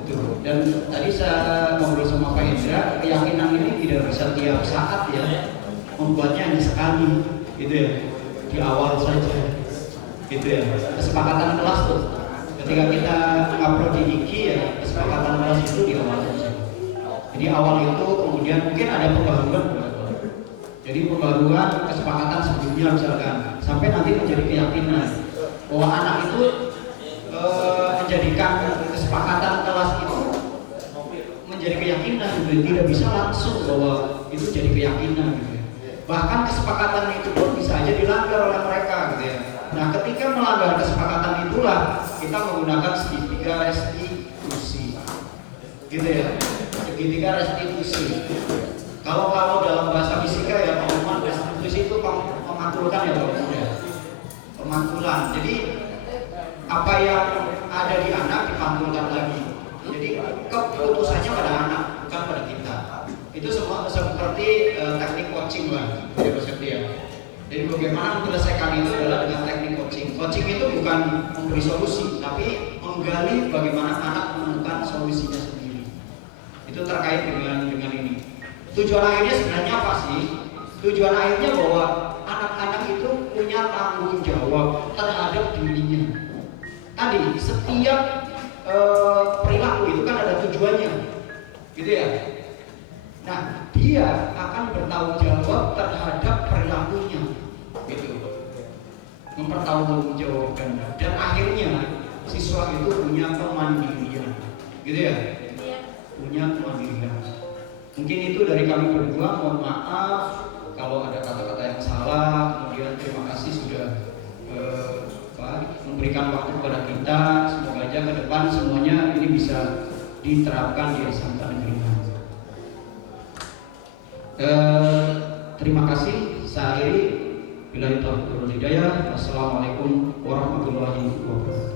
Gitu. Dan tadi saya ngobrol sama Pak Indra, keyakinan ini tidak bisa tiap saat ya, membuatnya hanya sekali, gitu ya, di awal saja, gitu ya. Kesepakatan kelas tuh, ketika kita upload di IG ya, kesepakatan kelas itu di awal saja. Jadi awal itu kemudian mungkin ada pembaruan, jadi pembaruan kesepakatan sebelumnya misalkan, sampai nanti menjadi keyakinan bahwa anak itu menjadikan kesepakatan kelas itu menjadi keyakinan, gitu. Tidak bisa langsung bahwa itu jadi keyakinan, gitu. Bahkan kesepakatan itu pun bisa aja dilanggar oleh mereka, gitu ya. Nah, ketika melanggar kesepakatan itulah kita menggunakan segitiga restitusi, gitu ya. Segitiga restitusi. Kalau dalam bahasa fisika ya pengumuman restitusi itu pemantulkan ya Pak ya. Pemantulan. Jadi apa yang ada di anak dipantulkan lagi. Jadi keputusannya pada anak bukan pada kita. Itu semua seperti teknik coaching lah, ya Pak Septi ya. Jadi bagaimana menyelesaikan itu adalah dengan teknik coaching. Coaching itu bukan memberi solusi, tapi menggali bagaimana anak menemukan solusinya sendiri. Itu terkait dengan ini. Tujuan akhirnya sebenarnya apa sih? Tujuan akhirnya bahwa anak-anak itu punya tanggung jawab terhadap dirinya. Tadi setiap perilaku itu kan ada tujuannya, gitu ya. Nah, dia akan bertanggung jawab terhadap perilakunya, gitu. Mempertanggungjawabkan dan akhirnya siswa itu punya kemandirian, gitu ya. Punya kemandirian. Mungkin itu dari kami berdua. Mohon maaf kalau ada kata-kata yang salah. Kemudian terima kasih sudah memberikan waktu kepada kita. Semoga aja ke depan semuanya ini bisa diterapkan di SMK Negeri 6. Terima kasih. Saya akhiri. Billahi taufiq wal hidayah. Wassalamualaikum warahmatullahi wabarakatuh.